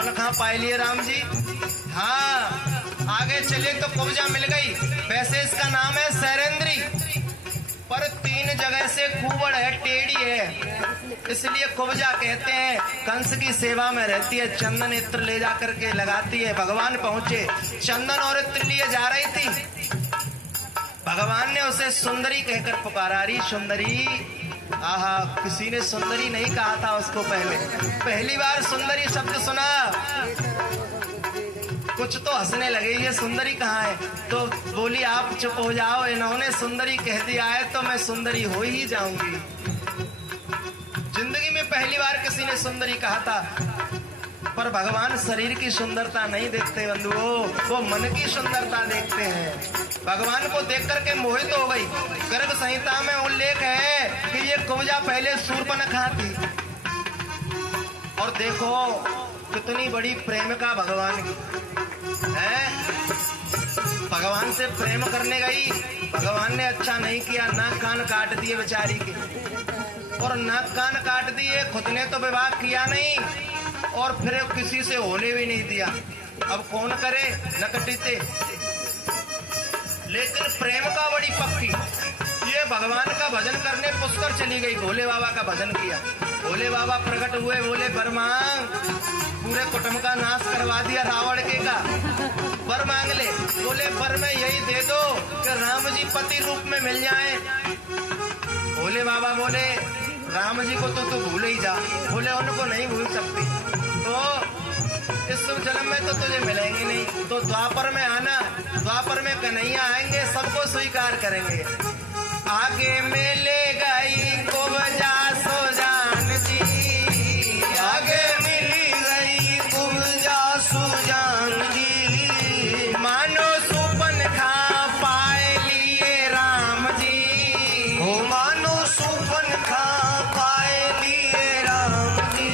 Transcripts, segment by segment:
सूरपन कहाँ पाए लिए राम जी? हाँ, आगे चले तो कुब्जा मिल गई। वैसे इसका नाम है शैलेंद्री, पर 3 जगह से खूबड़ है, टेढ़ी है, इसलिए कुब्जा कहते हैं। कंस की सेवा में रहती है, चंदन इत्र ले जा करके लगाती है। भगवान पहुंचे, चंदन और इत्र लिए जा रही थी। भगवान ने उसे सुंदरी कहकर पुकारा। री सुंदरी, आहा, किसी ने सुंदरी नहीं कहा था उसको पहली बार सुंदरी शब्द सुना। कुछ तो हंसने लगे, ये सुंदरी कहाँ है? तो बोली आप चुप हो जाओ, इन्होंने सुंदरी कह दिया है तो मैं सुंदरी हो ही जाऊंगी। जिंदगी में पहली बार किसी ने सुंदरी कहा था। पर भगवान शरीर की सुंदरता नहीं देखते बंधुओं, वो मन की सुंदरता देखते हैं। भगवान को देख करके मोहित हो गई। गर्ग संहिता में उल्लेख है कि ये कुब्जा पहले शूर्पणखा थी। और देखो कितनी बड़ी प्रेमिका भगवान की है। भगवान से प्रेम करने गई, भगवान ने अच्छा नहीं किया, नाक कान काट दिए बेचारी के। और नाक कान काट दिए, खुद ने तो विवाह किया नहीं और फिर किसी से होने भी नहीं दिया। अब कौन करे नकटीते। लेकिन प्रेम का बड़ी पक्की, ये भगवान का भजन करने पुष्कर चली गई, भोले बाबा का भजन किया। भोले बाबा प्रकट हुए, बोले वर मांग, पूरे कुटुंब का नाश करवा दिया रावण के का, वर मांग ले। बोले वर में यही दे दो कि राम जी पति रूप में मिल जाए। भोले बाबा बोले राम जी को तो तू भूल ही जा। बोले उनको नहीं भूल सकती, तो इस जन्म में तो तुझे मिलेंगे नहीं, तो द्वापर में आना, द्वापर में कन्हैया आएंगे, सबको स्वीकार करेंगे। आगे में ले गई कुब्जा सो जान जी, आगे मिली गई कुब्जा सो जान जी, मानो शूर्पणखा पाए लिए राम जी, हो मानो शूर्पणखा पाए लिए राम जी।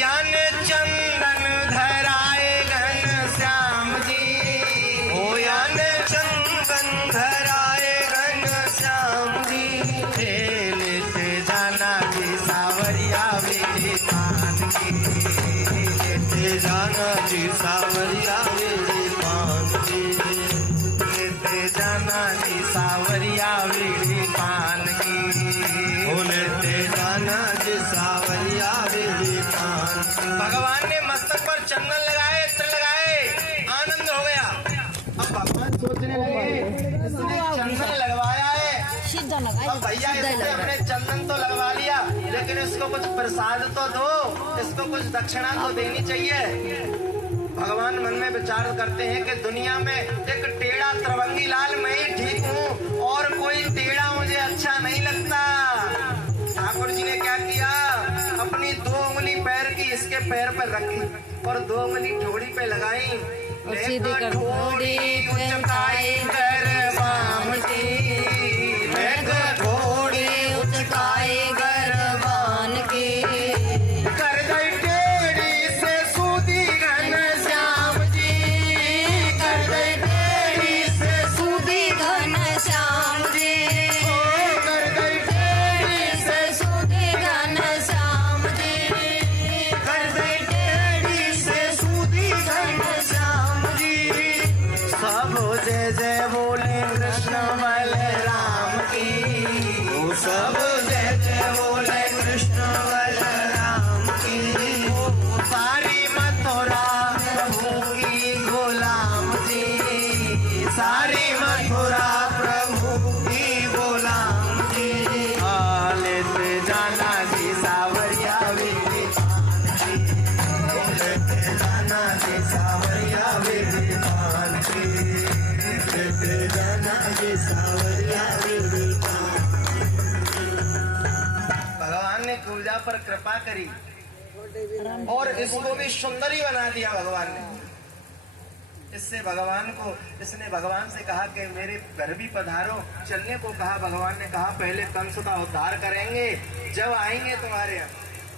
याने चंदन धराए घन श्याम जी, हो याने चंदन धराए घन श्याम जी, लेते जाना जी सावरिया मेरे पान की, लेते जाना जी सावरिया मेरे पान की, लेते जाना जी सावरिया मेरे पान की, लेते जाना जी सावरिया मेरे पान की। भगवान ने मस्तक पर चंदन लगाए, इत्र लगाए, आनंद हो गया। अब भगवान सोचने लगे इसने चंदन लगवाया है, अब भैया इसने अपने चंदन तो लगवा लिया, लेकिन इसको कुछ प्रसाद तो दो, इसको कुछ दक्षिणा तो देनी चाहिए। भगवान मन में विचार करते हैं कि दुनिया में एक टेढ़ा त्रवंगी लाल मैं ही ठीक हूँ और कोई टेढ़ा मुझे अच्छा नहीं लगता। ठाकुर जी ने क्या किया, अपनी 2 उंगली पैर की इसके पैर पर रखी और 2 उंगली ठोड़ी पे लगाई। ठोड़ी उचकाई कर बाम की, ठोड़ी उचकाई कर बान की, कर गई टेढ़ी से सूदी घन श्याम जी, कर गई टेढ़ी से सूदी घन श्याम जी, कर गई टेढ़ी से सूदी घन श्याम जी, कर गई टेढ़ी से सूदी घन श्याम जी। सब जय जय बोले कृष्ण बलराम की, सब जय जय बोले कृष्ण बलराम की, सारी मथुरा प्रभु की गुलाम जी, सारी मथुरा प्रभु की गुलाम जी, लेते जाना जी सावरिया मेरे पान की, लेते जाना जी सावरिया मेरे पान की, लेते जाना जी सावरिया मेरे पान। भगवान ने कुब्जा पर कृपा करी और इसको भी सुंदरी बना दिया भगवान ने। इससे भगवान को, इसने भगवान से कहा कि मेरे घर भी पधारो। चलने को कहा, भगवान ने कहा पहले कंस का उद्धार करेंगे, जब आएंगे तुम्हारे यहाँ।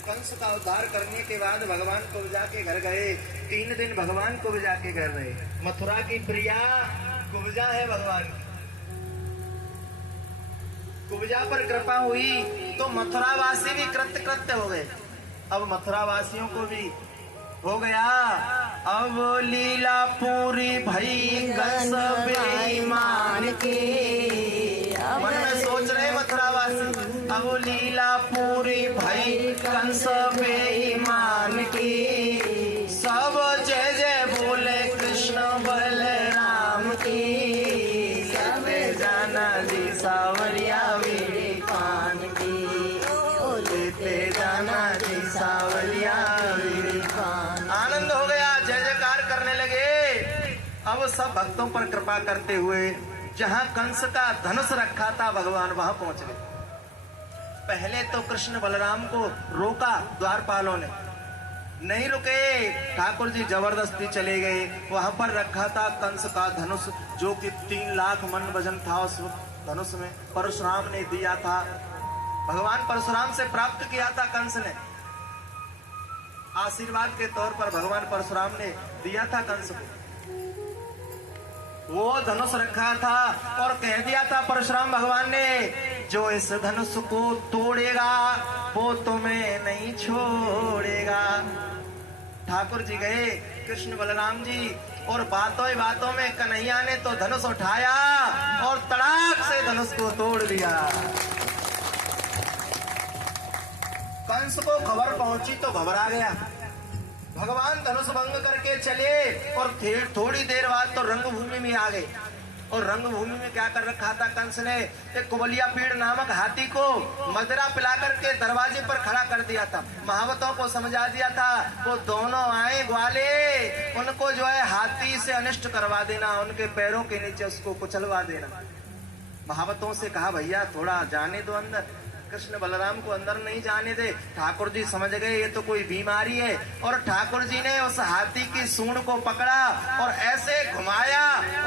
कंस का उद्धार करने के बाद भगवान कुब्जा के घर गए। 3 दिन भगवान कुब्जा के घर रहे। मथुरा की प्रिया कुब्जा है भगवान। कुब्जा पर कृपा हुई तो मथुरावासी भी कृत्य कृत्य हो गए। अब मथुरावासियों को भी हो गया। अब लीला पूरी भई कंस बेईमान की, मन में सोच रहे मथुरावासी, अब लीला पूरी भई कंस बेईमान की, सब जय जय बोले कृष्ण बलराम की, सब जाना जी सावरिया मेरे पान की, लेते जाना जी सावरिया मेरे पान। आनंद हो गया, जय जयकार करने लगे। अब सब भक्तों पर कृपा करते हुए जहां कंस का धनुष रखा था भगवान वहां पहुंच गए। पहले तो कृष्ण बलराम को रोका द्वारपालों ने, नहीं रुके, ठाकुर जी जबरदस्ती चले गए। वहां पर रखा था कंस का धनुष, जो कि 3 लाख मन वजन था। उस धनुष में परशुराम ने दिया था, भगवान परशुराम से प्राप्त किया था कंस ने, आशीर्वाद के तौर पर भगवान परशुराम ने दिया था कंस को। वो धनुष रखा था और कह दिया था परशुराम भगवान ने, जो इस धनुष को तोड़ेगा वो तुम्हें नहीं छोड़ेगा। ठाकुर जी गए कृष्ण बलराम जी, और बातों ही बातों में कन्हैया ने तो धनुष उठाया और तड़ाक से धनुष को तोड़ दिया। कंस को खबर पहुंची तो घबरा गया। भगवान धनुष भंग करके चले और थोड़ी देर बाद तो रंगभूमि में आ गए। और रंगभूमि में क्या कर रखा था कंस ने, एक कुबलिया पीड़ नामक हाथी को मदिरा पिला करके दरवाजे पर खड़ा कर दिया था। महावतों को समझा दिया था वो दोनों आए ग्वाले, उनको जो है हाथी से अनिष्ट करवा देना, उनके पैरों के नीचे उसको कुचलवा देना। महावतों से कहा भैया थोड़ा जाने दो अंदर, कृष्ण बलराम को अंदर नहीं जाने दे। ठाकुर जी समझ गए ये तो कोई बीमारी है, और ठाकुर जी ने उस हाथी की सूंड को पकड़ा और ऐसे घुमाया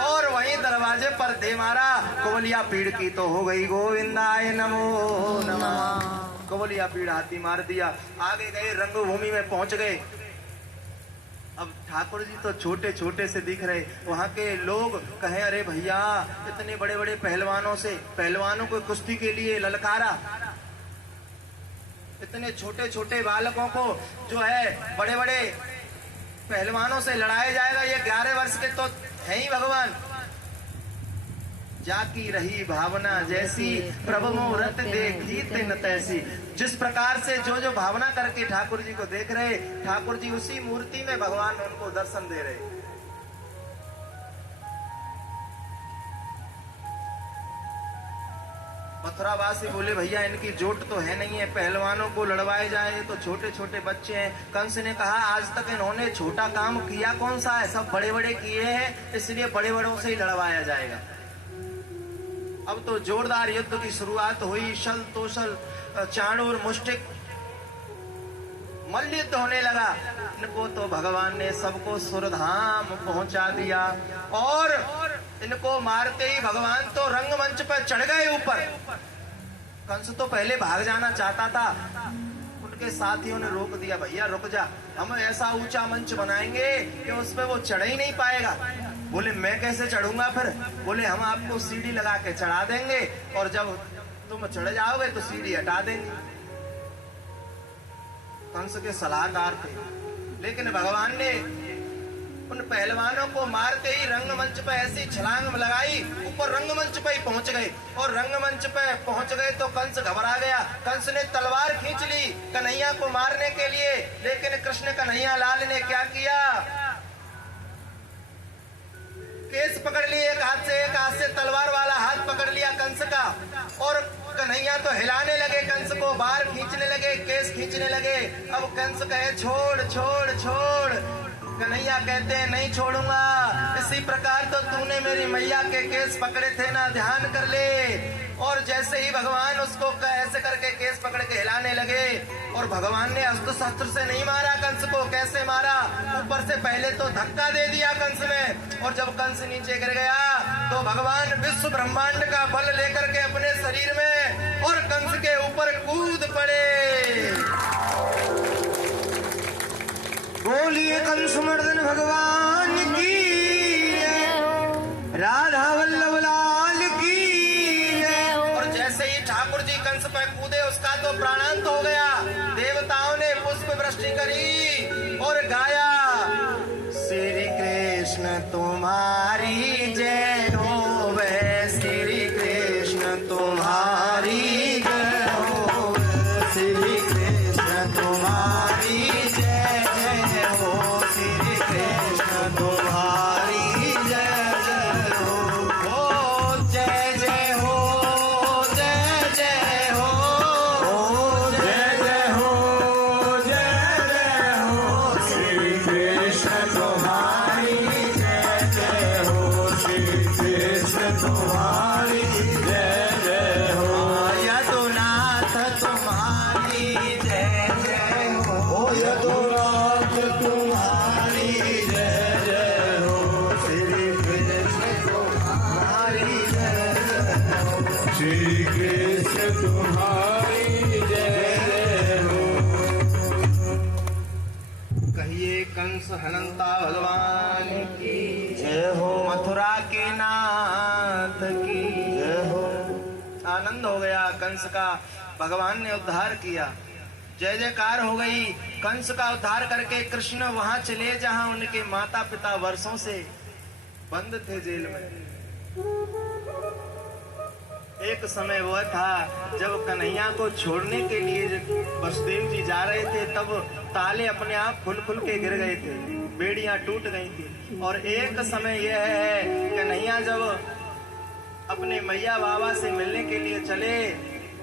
और वहीं दरवाजे पर दे मारा। कुबलिया पीड़ की तो हो गई गोविंदाय नमो नमः। कुबलिया पीड़ हाथी मार दिया। आगे गए, रंगभूमि में पहुंच गए। अब ठाकुर जी तो छोटे छोटे से दिख रहे, वहां के लोग कहे अरे भैया इतने बड़े बड़े पहलवानों को कुश्ती के लिए ललकारा, इतने छोटे छोटे बालकों को जो है बड़े बड़े पहलवानों से लड़ाया जाएगा, ये 11 वर्ष के तो है ही भगवान। जाकी रही भावना जैसी, प्रभु मुहूर्त देखी तिन तैसी। जिस प्रकार से जो भावना करके ठाकुर जी को देख रहे, ठाकुर जी उसी मूर्ति में भगवान उनको दर्शन दे रहे। मथुरावासी बोले भैया इनकी जोट तो है नहीं है, पहलवानों को लड़वाए जाए, तो छोटे छोटे बच्चे हैं। कंस ने कहा आज तक इन्होंने छोटा काम किया कौन सा है, सब बड़े बड़े किए हैं, इसलिए बड़े बड़ों से ही लड़वाया जाएगा। अब तो जोरदार युद्ध की शुरुआत हुई। शल तोशल चाणूर मुष्टिक मल्ल युद्ध होने लगा। इनको तो भगवान ने सबको सुरधाम पहुंचा दिया, और इनको मारते ही भगवान तो रंगमंच पर चढ़ गए ऊपर। कंस तो पहले भाग जाना चाहता था, उनके साथियों ने रोक दिया, भैया रुक जा, हम ऐसा ऊंचा मंच बनाएंगे कि उस पर वो चढ़ ही नहीं पाएगा। बोले मैं कैसे चढ़ूंगा फिर? बोले हम आपको सीढ़ी लगा के चढ़ा देंगे, और जब तुम चढ़ जाओगे तो सीढ़ी हटा देंगे। कंस के सलाहकार थे, लेकिन भगवान ने उन पहलवानों को मारते ही रंगमंच पर ऐसी छलांग लगाई, ऊपर रंगमंच पर ही पहुंच गए। और रंगमंच पर पहुंच गए तो कंस घबरा गया। कंस ने तलवार खींच ली कन्हैया को मारने के लिए, लेकिन कृष्ण कन्हैया लाल ने क्या किया, केस पकड़ लिए एक हाथ से तलवार वाला हाथ पकड़ लिया कंस का, और कन्हैया तो हिलाने लगे, कंस को बाहर खींचने लगे, केस खींचने लगे। अब कंस कहे छोड़ छोड़ छोड़, कन्हैया कहते हैं नहीं छोड़ूंगा। इसी प्रकार तो तूने मेरी मैया के केस पकड़े थे ना, ध्यान कर ले। और जैसे ही भगवान उसको ऐसे करके केस पकड़ के हिलाने लगे, और भगवान ने अस्त्र शस्त्र से नहीं मारा कंस को, कैसे मारा, ऊपर से पहले तो धक्का दे दिया कंस में, और जब कंस नीचे गिर गया तो भगवान विश्व ब्रह्मांड का बल लेकर के अपने शरीर में और कंस के ऊपर कूद पड़े। बोलिए कंस मर्दन भगवान की, राधा वल्लभ लाल की। और जैसे ही ठाकुर जी कंस पर कूदे, उसका तो प्राणांत हो गया। देवताओं ने पुष्प वृष्टि करी और गाया तुम्हारी जय होवे, श्री कृष्ण तुम्हारी जय होवे, श्री कृष्ण तुम्हारी जय जय हो, श्री कृष्ण तुम्हारी जय जय हो, जय जय हो, जय जय हो, जय जय हो, जय जय हो, श्री कृष्ण तुम्हारी जय जय हो, श्री कृष्ण तुम्हारी जय जय हो, यदुनाथ तुम्हारी जय जय हो, यदुनाथ तुम्हारी जय जय हो, श्री कृष्ण तुम्हारी जय जय हो, श्री कृष्ण तुम्हारी जय जय हो। कहिए कंस हनंता भगवान की जय हो, मथुरा के नाथ की जय हो। आनंद हो गया कंस का, भगवान ने उद्धार किया, जय जयकार हो गई। कंस का उद्धार करके कृष्ण वहां चले जहां उनके माता पिता वर्षों से बंद थे जेल में। एक समय वह था जब कन्हैया को छोड़ने के लिए वसुदेव जी जा रहे थे, तब ताले अपने आप खुल खुल के गिर गए थे, बेड़ियां टूट गई थी। और एक समय यह है कन्हैया जब अपने मैया बाबा से मिलने के लिए चले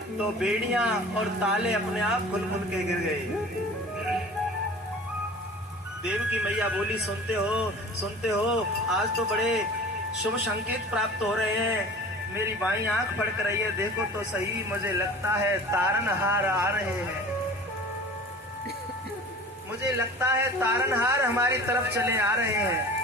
तो बेड़ियां और ताले अपने आप खुल खुल के गिर गए। देव की मैया बोली, सुनते हो, आज तो बड़े शुभ संकेत प्राप्त हो रहे हैं। मेरी बाईं आंख फड़क रही है, देखो तो सही, मुझे लगता है तारनहार आ रहे हैं। मुझे लगता है तारनहार हमारी तरफ चले आ रहे हैं।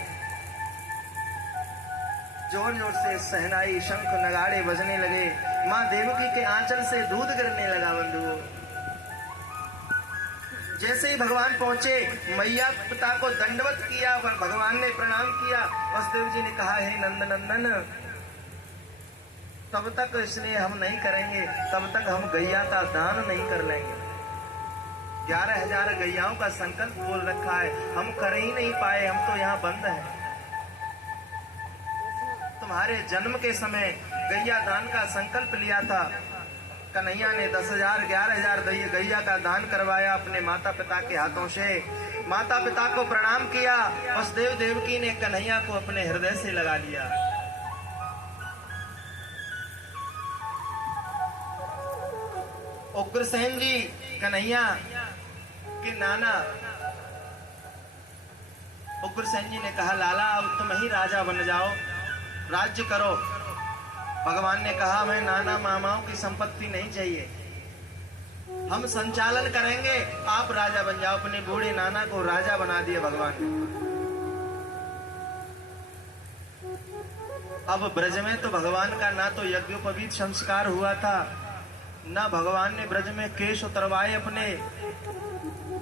जोर जोर से सहनाई शंख नगाड़े बजने लगे। माँ देवकी के आंचल से दूध गिरने लगा। बंधुओं, जैसे ही भगवान पहुंचे, मैया पिता को दंडवत किया, भगवान ने प्रणाम किया। वसुदेव जी ने कहा, हे नंद नंदन, तब तक इसलिए हम नहीं करेंगे, तब तक हम गैया का दान नहीं कर लेंगे। 11,000 गैयाओं का संकल्प बोल रखा है, हम कर ही नहीं पाए, हम तो यहाँ बंद हैं। तुम्हारे जन्म के समय गैया दान का संकल्प लिया था। कन्हैया ने 10,000 11,000 गैया का दान करवाया अपने माता पिता के हाथों से। माता पिता को प्रणाम किया। वसुदेव देवकी ने कन्हैया को अपने हृदय से लगा लिया। उग्रसेन जी कन्हैया के नाना उग्रसेन जी ने कहा, लाला अब तुम ही राजा बन जाओ, राज्य करो। भगवान ने कहा, मैं नाना मामाओं की संपत्ति नहीं चाहिए, हम संचालन करेंगे, आप राजा बन जाओ। अपने बूढ़े नाना को राजा बना दिया भगवान ने। अब ब्रज में तो भगवान का ना तो यज्ञोपवीत संस्कार हुआ था, ना भगवान ने ब्रज में केश उतरवाए अपने,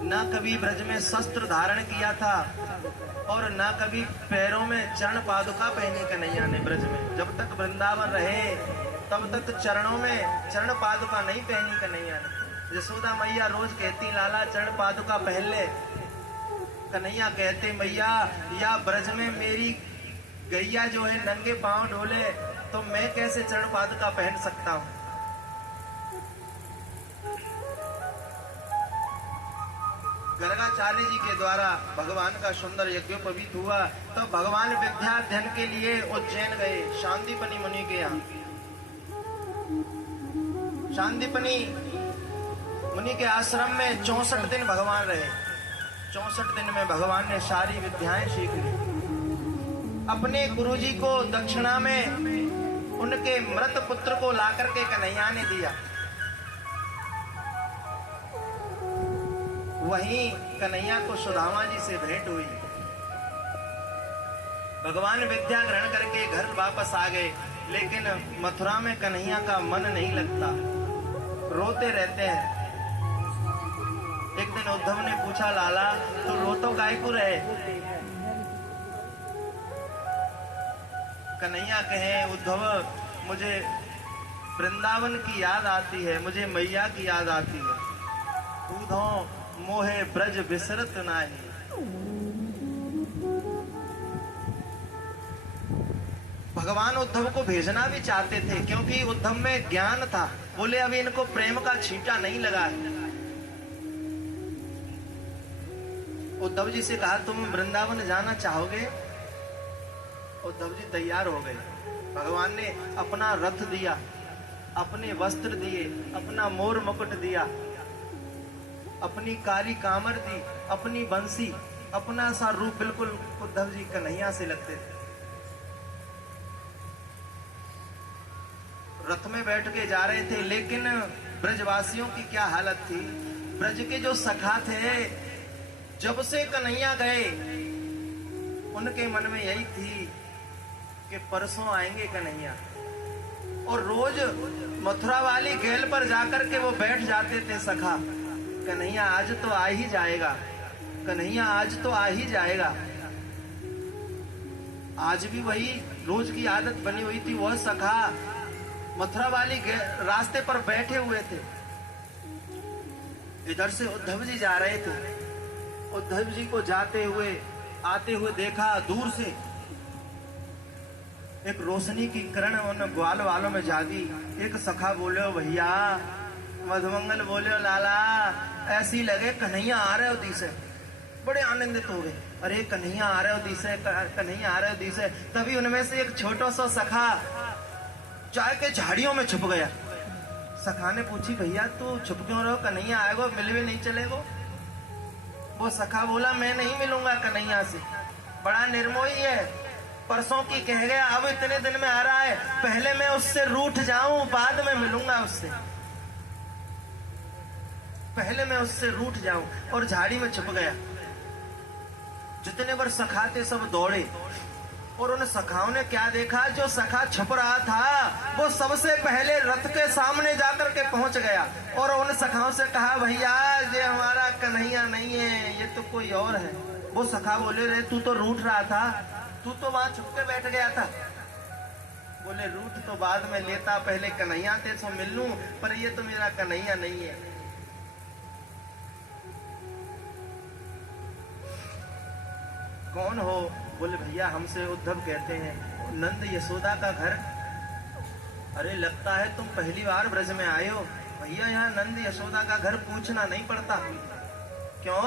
ना कभी ब्रज में शस्त्र धारण किया था, और ना कभी पैरों में चरण पादुका पहनी कन्हैया ने। ब्रज में जब तक वृंदावन रहे तब तक चरणों में चरण पादुका नहीं पहनी कन्हैया ने। यशोदा मैया रोज कहती, लाला चरण पादुका पहन ले। कन्हैया कहते, मैया या ब्रज में मेरी गैया जो है नंगे पांव डोले तो मैं कैसे चरण पादुका पहन सकता हूँ। गर्गाचार्य जी के द्वारा भगवान का सुंदर यज्ञोपवीत हुआ। तो भगवान विद्याध्ययन के लिए उज्जैन गए, शांतिपनी मुनि के यहाँ। शांतिपनी मुनि के आश्रम में 64 दिन भगवान रहे। 64 दिन में भगवान ने सारी विद्याएं सीख ली। अपने गुरुजी को दक्षिणा में उनके मृत पुत्र को लाकर के कन्हैया ने दिया। वहीं कन्हैया को सुदामा जी से भेंट हुई। भगवान विद्या ग्रहण करके घर वापस आ गए, लेकिन मथुरा में कन्हैया का मन नहीं लगता, रोते रहते हैं। एक दिन उद्धव ने पूछा, लाला तो रोतो काहे को रहे? कन्हैया कहे, उद्धव मुझे वृंदावन की याद आती है, मुझे मैया की याद आती है। उद्धव मोहे ब्रज बिसरत नाही। भगवान उद्धव को भेजना भी चाहते थे, क्योंकि उद्धव में ज्ञान था। बोले अभी इनको प्रेम का छींटा नहीं लगा है। उद्धव जी से कहा तुम वृंदावन जाना चाहोगे? उद्धव जी तैयार हो गए। भगवान ने अपना रथ दिया, अपने वस्त्र दिए, अपना मोर मुकुट दिया, अपनी काली कामर दी, अपनी बंसी, अपना सा रूप बिल्कुल उद्धव जी कन्हैया से लगते थे। रथ में बैठ के जा रहे थे, लेकिन ब्रजवासियों की क्या हालत थी। ब्रज के जो सखा थे, जब से कन्हैया गए उनके मन में यही थी कि परसों आएंगे कन्हैया। और रोज मथुरा वाली गेल पर जाकर के वो बैठ जाते थे सखा, कन्हैया आज तो आ ही जाएगा, कन्हैया आज तो आ ही जाएगा। आज भी वही रोज की आदत बनी हुई थी। वह सखा मथुरा वाली रास्ते पर बैठे हुए थे। इधर से उद्धव जी जा रहे थे। उद्धव जी को जाते हुए आते हुए देखा दूर से, एक रोशनी की किरण उन ग्वाल वालों में जागी। एक सखा बोले भैया, मधुमंगल बोले लाला, ऐसी लगे कन्हैया आ रहे हो दी से। बड़े आनंदित हो गए, अरे कन्हैया आ रहे हो दी से, कन्हैया आ रहे हो दी से। तभी उनमें से एक छोटा सा सखा चाय के झाड़ियों में छुप गया। सखा ने पूछी भैया तू छुप क्यों रहो, कन्हैया आएगा, मिल भी नहीं चलेगो? वो सखा बोला मैं नहीं मिलूंगा कन्हैया से, बड़ा निर्मोही है, परसों की कह गया, अब इतने दिन में आ रहा है, पहले मैं उससे रूठ जाऊं बाद में मिलूंगा उससे, पहले मैं उससे रूठ जाऊं। और झाड़ी में छुप गया। जितने बार सखा थे सब दौड़े, और उन सखाओं ने क्या देखा, जो सखा छुप रहा था वो सबसे पहले रथ के सामने जाकर के पहुंच गया और उन सखाओं से कहा भैया ये हमारा कन्हैया नहीं है, ये तो कोई और है। वो सखा बोले रे तू तो रूठ रहा था, तू तो वहां छुप के बैठ गया था। बोले रूठ तो बाद में लेता, पहले कन्हैया थे सो मिल लूं, पर ये तो मेरा कन्हैया नहीं है। कौन हो? बोले भैया हमसे उद्धव कहते हैं, नंद यशोदा का घर। अरे लगता है तुम पहली बार ब्रज में आए हो। भैया यहाँ नंद यशोदा का घर पूछना नहीं पड़ता। क्यों?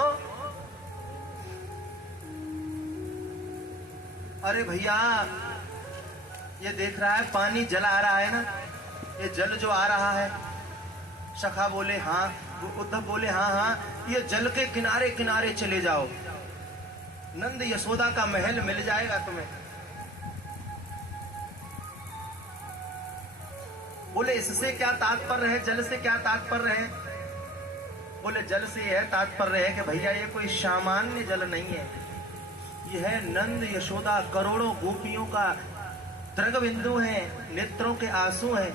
अरे भैया ये देख रहा है पानी जल आ रहा है ना, ये जल जो आ रहा है। सखा बोले हाँ, उद्धव बोले हाँ हाँ, ये जल के किनारे किनारे चले जाओ, नंद यशोदा का महल मिल जाएगा तुम्हें। बोले इससे क्या तात्पर्य है, जल से क्या तात्पर्य है? बोले जल से यह तात्पर्य है कि भैया ये कोई सामान्य जल नहीं है, यह है नंद यशोदा करोड़ों गोपियों का दृग बिंदु है, नेत्रों के आंसू हैं।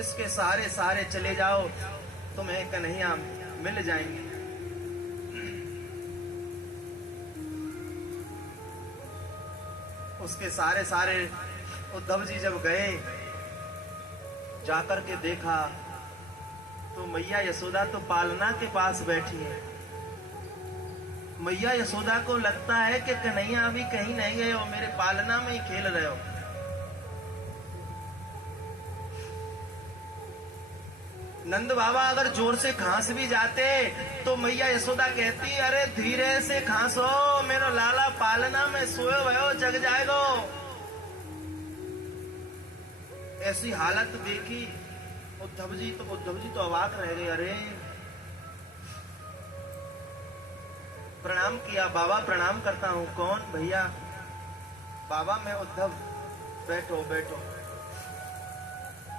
इसके सारे सारे चले जाओ, तुम्हें कन्हैया मिल जाएंगे। उसके सारे सारे उद्धव जी जब गए, जाकर के देखा तो मैया यशोदा तो पालना के पास बैठी है। मैया यशोदा को लगता है कि कन्हैया अभी कहीं नहीं गए हो, मेरे पालना में ही खेल रहे हो। नंद बाबा अगर जोर से खांस भी जाते तो मैया यशोदा कहती अरे धीरे से खांसो, मेरा लाला पालना में सोए भयो, जग जाएगो। ऐसी हालत देखी उद्धव जी तो अवाक रह गए। अरे प्रणाम किया, बाबा प्रणाम करता हूँ। कौन? भैया। बाबा मैं उद्धव। बैठो बैठो।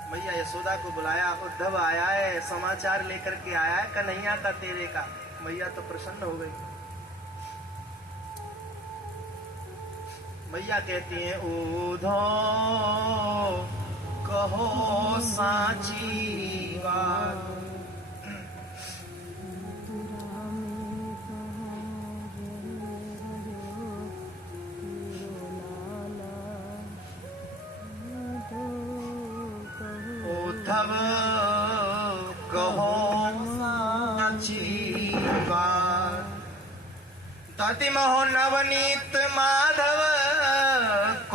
मैया यशोदा को बुलाया, उद्धव आया है, समाचार लेकर के आया है कन्हैया का तेरे का। मैया तो प्रसन्न हो गई। मैया कहती हैं उधो कहो साची बात, उद्धव कहो साची बात, ताति महो नवनीत माधव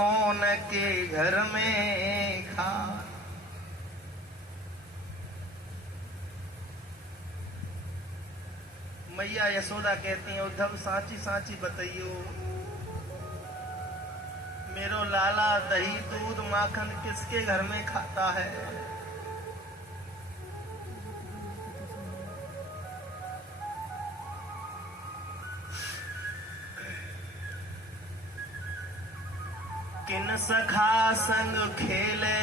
कौन के घर में खा। मैया यशोदा कहती है उद्धव सांची सांची बताइयो, मेरो लाला दही दूध माखन किसके घर में खाता है। किन सखा संग खेले,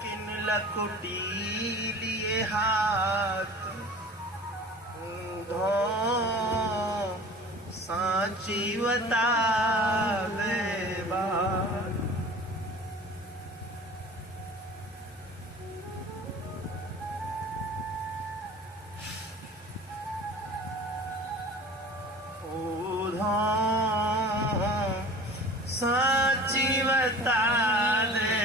किन लकुटी लिए हाथ, धो सांची बता दे बात। सांची बता दे।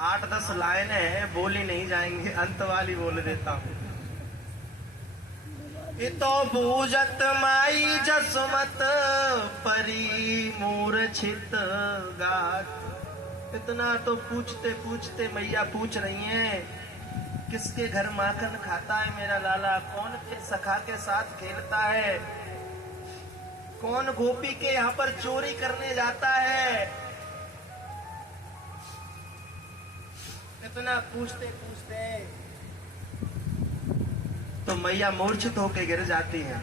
8-10 लाइनें हैं, बोली नहीं जाएंगे, अंत वाली बोल देता हूँ। तो बूझत माई जसमत परी मूर्छित गात। इतना तो पूछते पूछते मैया पूछ रही हैं किसके घर माखन खाता है मेरा लाला, कौन के सखा के साथ खेलता है, कौन गोपी के यहाँ पर चोरी करने जाता है। इतना पूछते पूछते तो मैया मूर्छित होकर गिर जाती है।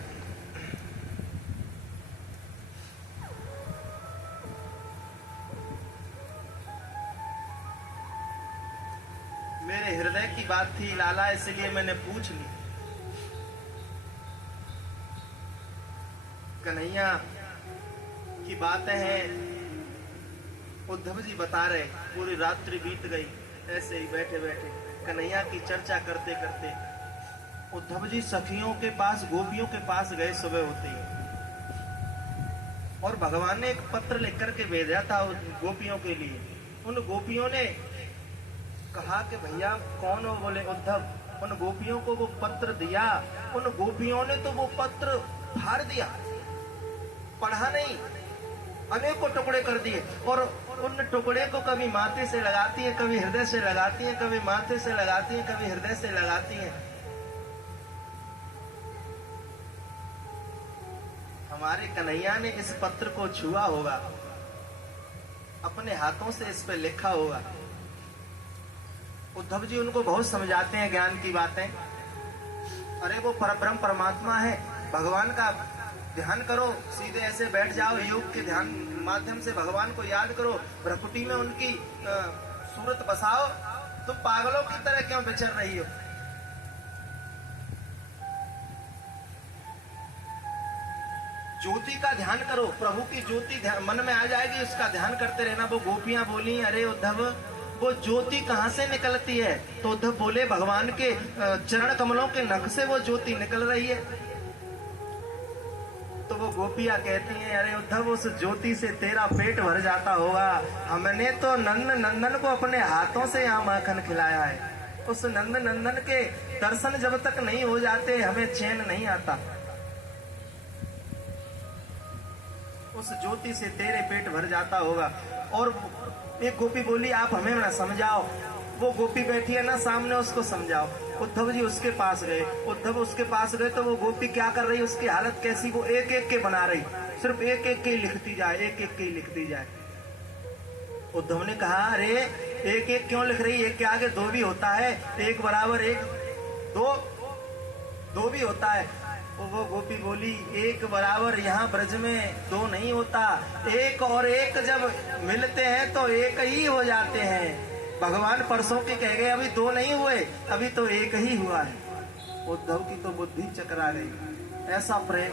मेरे हृदय की बात थी लाला, इसलिए मैंने पूछ ली। कन्हैया की बातें हैं, उद्धव जी बता रहे। पूरी रात्रि बीत गई ऐसे ही बैठे बैठे कन्हैया की चर्चा करते करते। उद्धव जी सखियों के पास, गोपियों के पास गए सुबह होते ही, और भगवान ने एक पत्र लिख करके भेजा था गोपियों के लिए। उन गोपियों ने कहा कि भैया कौन हो? बोले उद्धव। उन गोपियों को वो पत्र दिया, उन गोपियों ने तो वो पत्र फाड़ दिया, पढ़ा नहीं, अनेकों टुकड़े कर दिए। और उन टुकड़े को कभी माथे से लगाती है, कभी हृदय से लगाती है, कभी माथे से लगाती है, कभी हृदय से लगाती है। हमारे कन्हैया ने इस पत्र को छुआ होगा, अपने हाथों से इस पे लिखा होगा। उद्धव जी उनको बहुत समझाते हैं ज्ञान की बातें। अरे वो परब्रह्म परमात्मा है, भगवान का ध्यान करो, सीधे ऐसे बैठ जाओ, योग के ध्यान माध्यम से भगवान को याद करो, भ्रकुटी में उनकी सूरत बसाओ। तुम पागलों की तरह क्यों विचर रही हो? ज्योति का ध्यान करो, प्रभु की ज्योति मन में आ जाएगी, उसका ध्यान करते रहना। वो गोपियां बोली अरे उद्धव वो ज्योति कहाँ से निकलती है? तो उद्धव बोले भगवान के चरण कमलों के नख से वो ज्योति निकल रही है। तो वो गोपियां कहती हैं अरे उद्धव उस ज्योति से तेरा पेट भर जाता होगा, हमने तो नंदन को अपने हाथों से यहाँ माखन खिलाया है। उस नंदन के दर्शन जब तक नहीं हो जाते हमें चैन नहीं आता। उस ज्योति से तेरे पेट भर जाता होगा। और एक गोपी बोली आप हमें ना समझाओ। वो गोपी बैठी है ना सामने, उसको समझाओ। उद्धव जी उसके पास गए। उद्धव उसके पास गए तो वो गोपी क्या कर रही, उसकी हालत कैसी, वो एक एक के बना रही, सिर्फ एक एक के लिखती जाए, एक एक के लिखती जाए। उद्धव ने कहा अरे एक एक क्यों लिख रही, एक के आगे दो भी होता है, एक बराबर एक दो भी होता है। वो गोपी बोली एक बराबर यहाँ ब्रज में दो नहीं होता, एक और एक जब मिलते हैं तो एक ही हो जाते हैं। भगवान परसों के कह गए अभी दो नहीं हुए, अभी तो एक ही हुआ है। उद्धव की तो बुद्धि चकरा गई। ऐसा प्रेम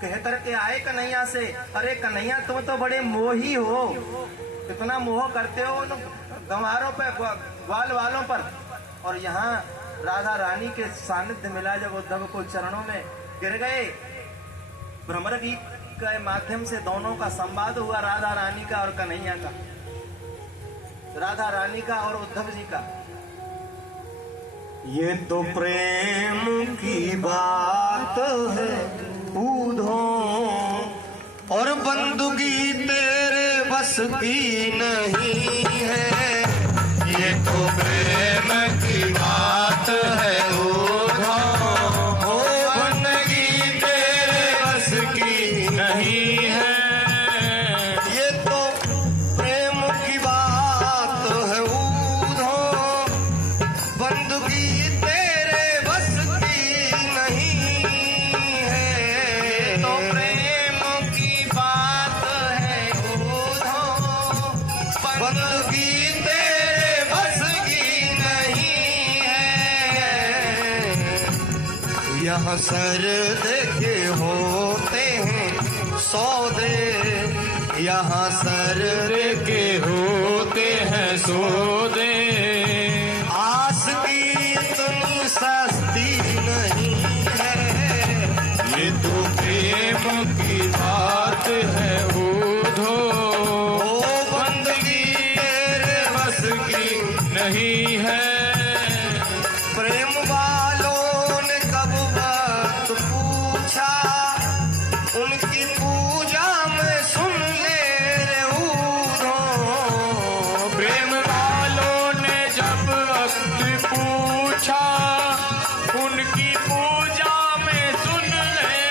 कह करके आए कन्हैया से, अरे कन्हैया तुम तो बड़े मोही हो, इतना मोह करते हो उन गंवारों पे, ग्वाल वालों पर। और यहाँ राधा रानी के सानिध्य मिला जब उद्धव को, चरणों में गिर गए। भ्रमर गीत के माध्यम से दोनों का संवाद हुआ, राधा रानी का और कन्हैया का, राधा रानी का और उद्धव जी का। ये तो प्रेम की बात है ऊधो, और बंदगी तेरे बस की नहीं है। ये तो प्रेम की बात है ऊधो, ओ बंदगी तेरे बस की नहीं है। ये तो प्रेम की बात है ऊधो, बंदगी तेरे बस की नहीं है। तो प्रेम की बात है ऊधो, बंदगी तेरे बस की नहीं है। यहाँ सर देखे होते हैं सौदे, यहाँ सर के होते हैं सौदे, आस की इतनी सस्ती नहीं है। ये तो प्रेम की बात है ऊधो, ओ बंदगी तेरे बस की नहीं है। प्रेम वालों ने कब वक्त पूछा, उनकी पूजा में सुन ले रे ऊधो। प्रेम वालों ने जब वक्त पूछा, उनकी पूजा में सुन ले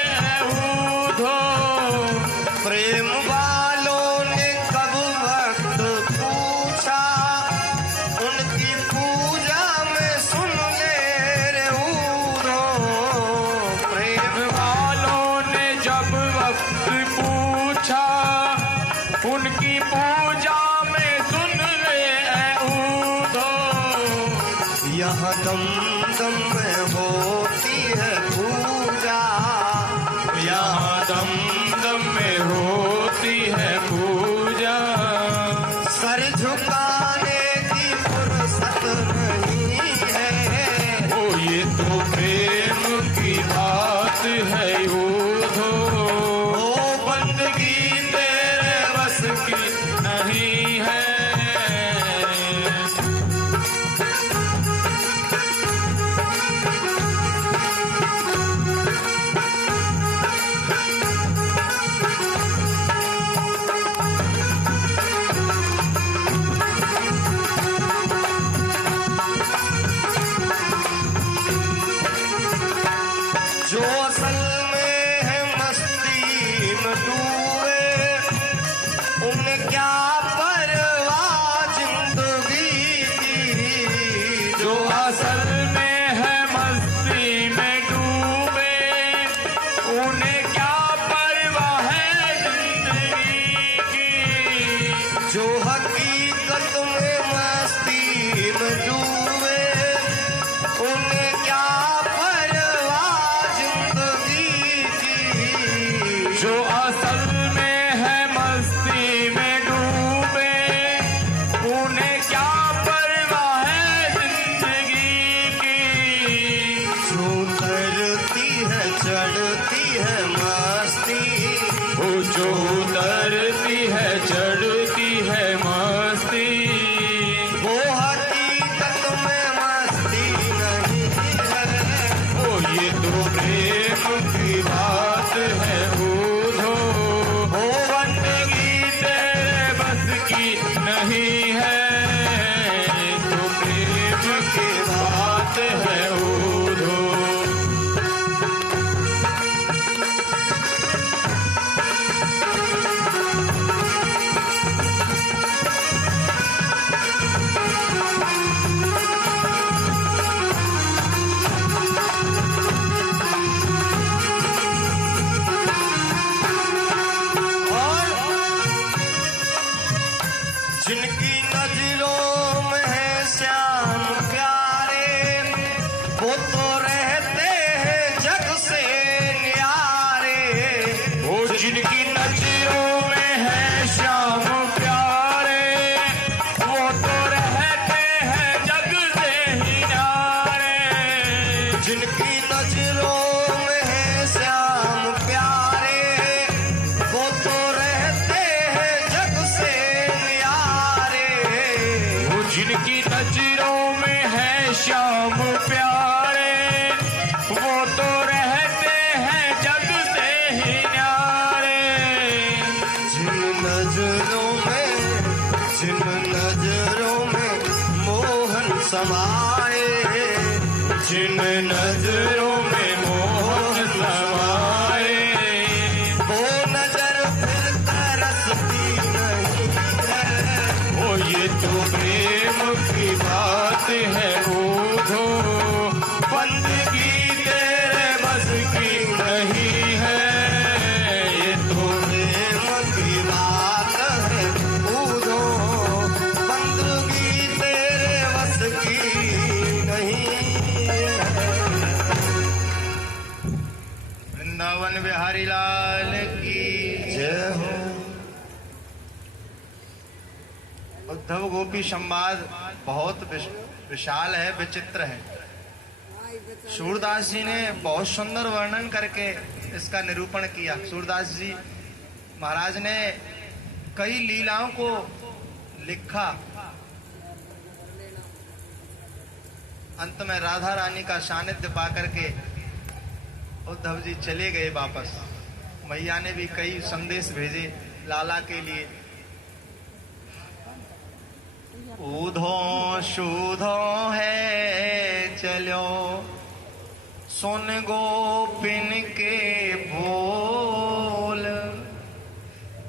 ऊधो। प्रेम वालों ने कब वक्त पूछा, उनकी पूजा में सुन ले रे ऊधो। प्रेम वालों ने जब वक्त पूछा, उनकी पूजा में सुन ले ऊधो। यहाँ दम दम में होती है पूजा, यहाँ दम दम में होती है पूजा, सर झुकाने की फुर्सत नहीं है। ओ ये तो प्रेम की बात है ऊधो, ओ बंदगी तेरे बस की नहीं है। जो असल में है मस्ती में डूबे, उन्हें क्या परवाह जिंदगी की। जो असल में है मस्ती में डूबे, उन्हें क्या परवाह है जिंदगी की। जो हकीकत में मस्ती में डूबे, उन्हें क्या परवाह जिंदगी की। जो असल में है मस्ती में डूबे, उन्हें क्या परवाह है जिंदगी की। जो उतरती है चढ़ती है मस्ती, वो जो उतरती है चढ़ती है मस्ती, वो हकीकत में मस्ती नहीं है। ओ ये तो प्रेम की बात है ऊधो, वो बंदगी तेरे बस की नहीं है। तो प्रेम की बात है ऊधो। और जिनकी नजरों में है श्याम प्यारे, वो तो रहते हैं जग से न्यारे। वो जिनकी नजरों में है श्याम प्यारे, वो तो रहते हैं जग से ही न्यारे। जिनकी नजरों में है श्याम प्यारे, वो तो रहते हैं जग से न्यारे। वो जिनकी नजरों में है श्याम प्यारे, समाए, जिन नजरों में मोह समाए, वो नजर फिर तरसती नहीं है। ओ ये तो प्रेम की बात है ओढ़ो, बंदगी तेरे बस की नहीं है। ये तो प्रेम की बात है बूझो, बंदगी तेरे बस की नहीं है। वृंदावन बिहारी लाल की जय हो। उद्धव गोपी संवाद बहुत विशाल है, विचित्र है। सूरदास जी ने बहुत सुंदर वर्णन करके इसका निरूपण किया। सूरदास जी महाराज ने कई लीलाओं को लिखा। अंत में राधा रानी का सानिध्य पाकर के उद्धव जी चले गए वापस। मैया ने भी कई संदेश भेजे लाला के लिए। ऊधो शूधो है चलो, सुन गोपिन के बोल,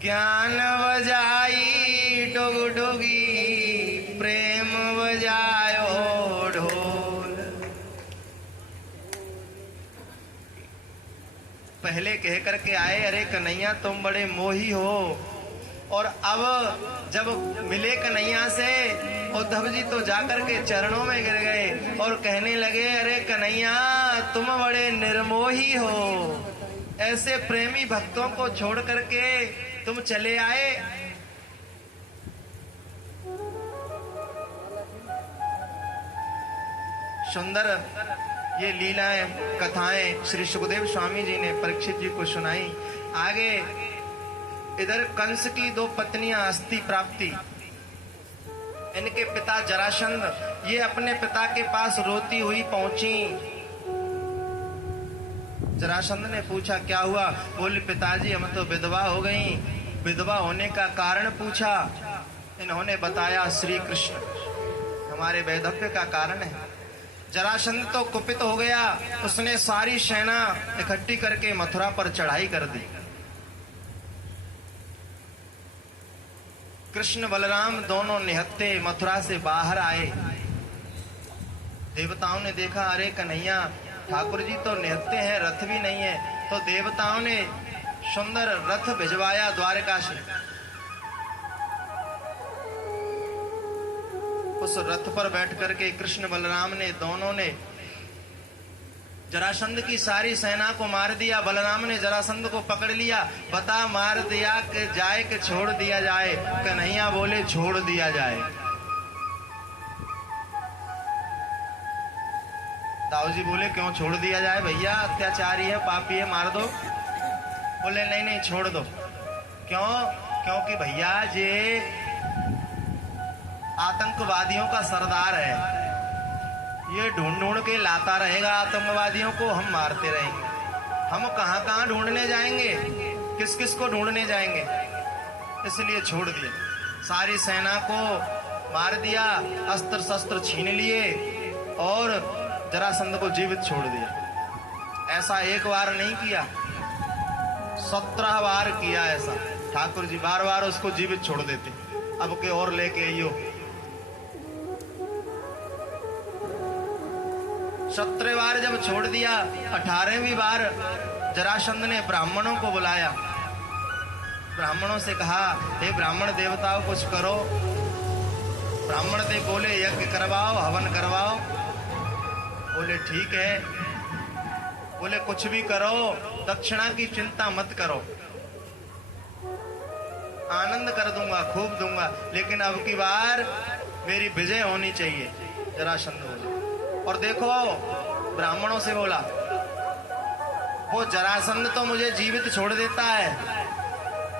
ज्ञान बजाई डुगडुगी, प्रेम बजायो ढोल। पहले कह करके आए, अरे कन्हैया तुम बड़े मोही हो, और अब जब मिले कन्हैया से उद्धव जी तो जाकर के चरणों में गिर गए और कहने लगे, अरे कन्हैया तुम बड़े निर्मोही हो, ऐसे प्रेमी भक्तों को छोड़ करके तुम चले आए। सुंदर ये लीलाएं कथाएं श्री सुखदेव स्वामी जी ने परीक्षित जी को सुनाई। आगे इधर कंस की दो पत्नियां अस्थि प्राप्ति, इनके पिता जरासंध, ये अपने पिता के पास रोती हुई पहुंची। जरासंध ने पूछा क्या हुआ? बोले पिताजी हम तो विधवा हो गई। विधवा होने का कारण पूछा। इन्होंने बताया श्री कृष्ण हमारे वैधव्य का कारण है। जरासंध तो कुपित हो गया, उसने सारी सेना इकट्ठी करके मथुरा पर चढ़ाई कर दी। कृष्ण बलराम दोनों निहत्थे मथुरा से बाहर आए। देवताओं ने देखा, अरे कन्हैया ठाकुर जी तो निहत्थे हैं, रथ भी नहीं है। तो देवताओं ने सुंदर रथ भिजवाया द्वारका से। उस रथ पर बैठ करके कृष्ण बलराम ने दोनों ने जरासंध की सारी सेना को मार दिया। बलराम ने जरासंध को पकड़ लिया। बता मार दिया कि जाए कि छोड़ दिया जाए? कन्हैया बोले छोड़ दिया जाए। दाऊ जी बोले क्यों छोड़ दिया जाए भैया, अत्याचारी है, पापी है, मार दो। बोले नहीं नहीं छोड़ दो। क्यों? क्योंकि भैया ये आतंकवादियों का सरदार है, ये ढूंढ ढूंढ के लाता रहेगा आतंकवादियों को, हम मारते रहेंगे। हम कहां कहां ढूंढने जाएंगे, किस किस को ढूंढने जाएंगे, इसलिए छोड़ दिया। सारी सेना को मार दिया, अस्त्र शस्त्र छीन लिए और जरासंध को जीवित छोड़ दिया। ऐसा एक बार नहीं किया, 17 बार किया ऐसा। ठाकुर जी बार बार उसको जीवित छोड़ देते। अब के और लेके आइयो। 17 बार जब छोड़ दिया, 18वीं बार जरासंध ने ब्राह्मणों को बुलाया। ब्राह्मणों से कहा, हे ब्राह्मण देवताओं कुछ करो। ब्राह्मण देव बोले यज्ञ करवाओ, हवन करवाओ। बोले ठीक है। बोले कुछ भी करो, दक्षिणा की चिंता मत करो, आनंद कर दूंगा, खूब दूंगा, लेकिन अब की बार मेरी विजय होनी चाहिए। जरासंध बोला। और देखो ब्राह्मणों से बोला, वो जरासंध तो मुझे जीवित छोड़ देता है,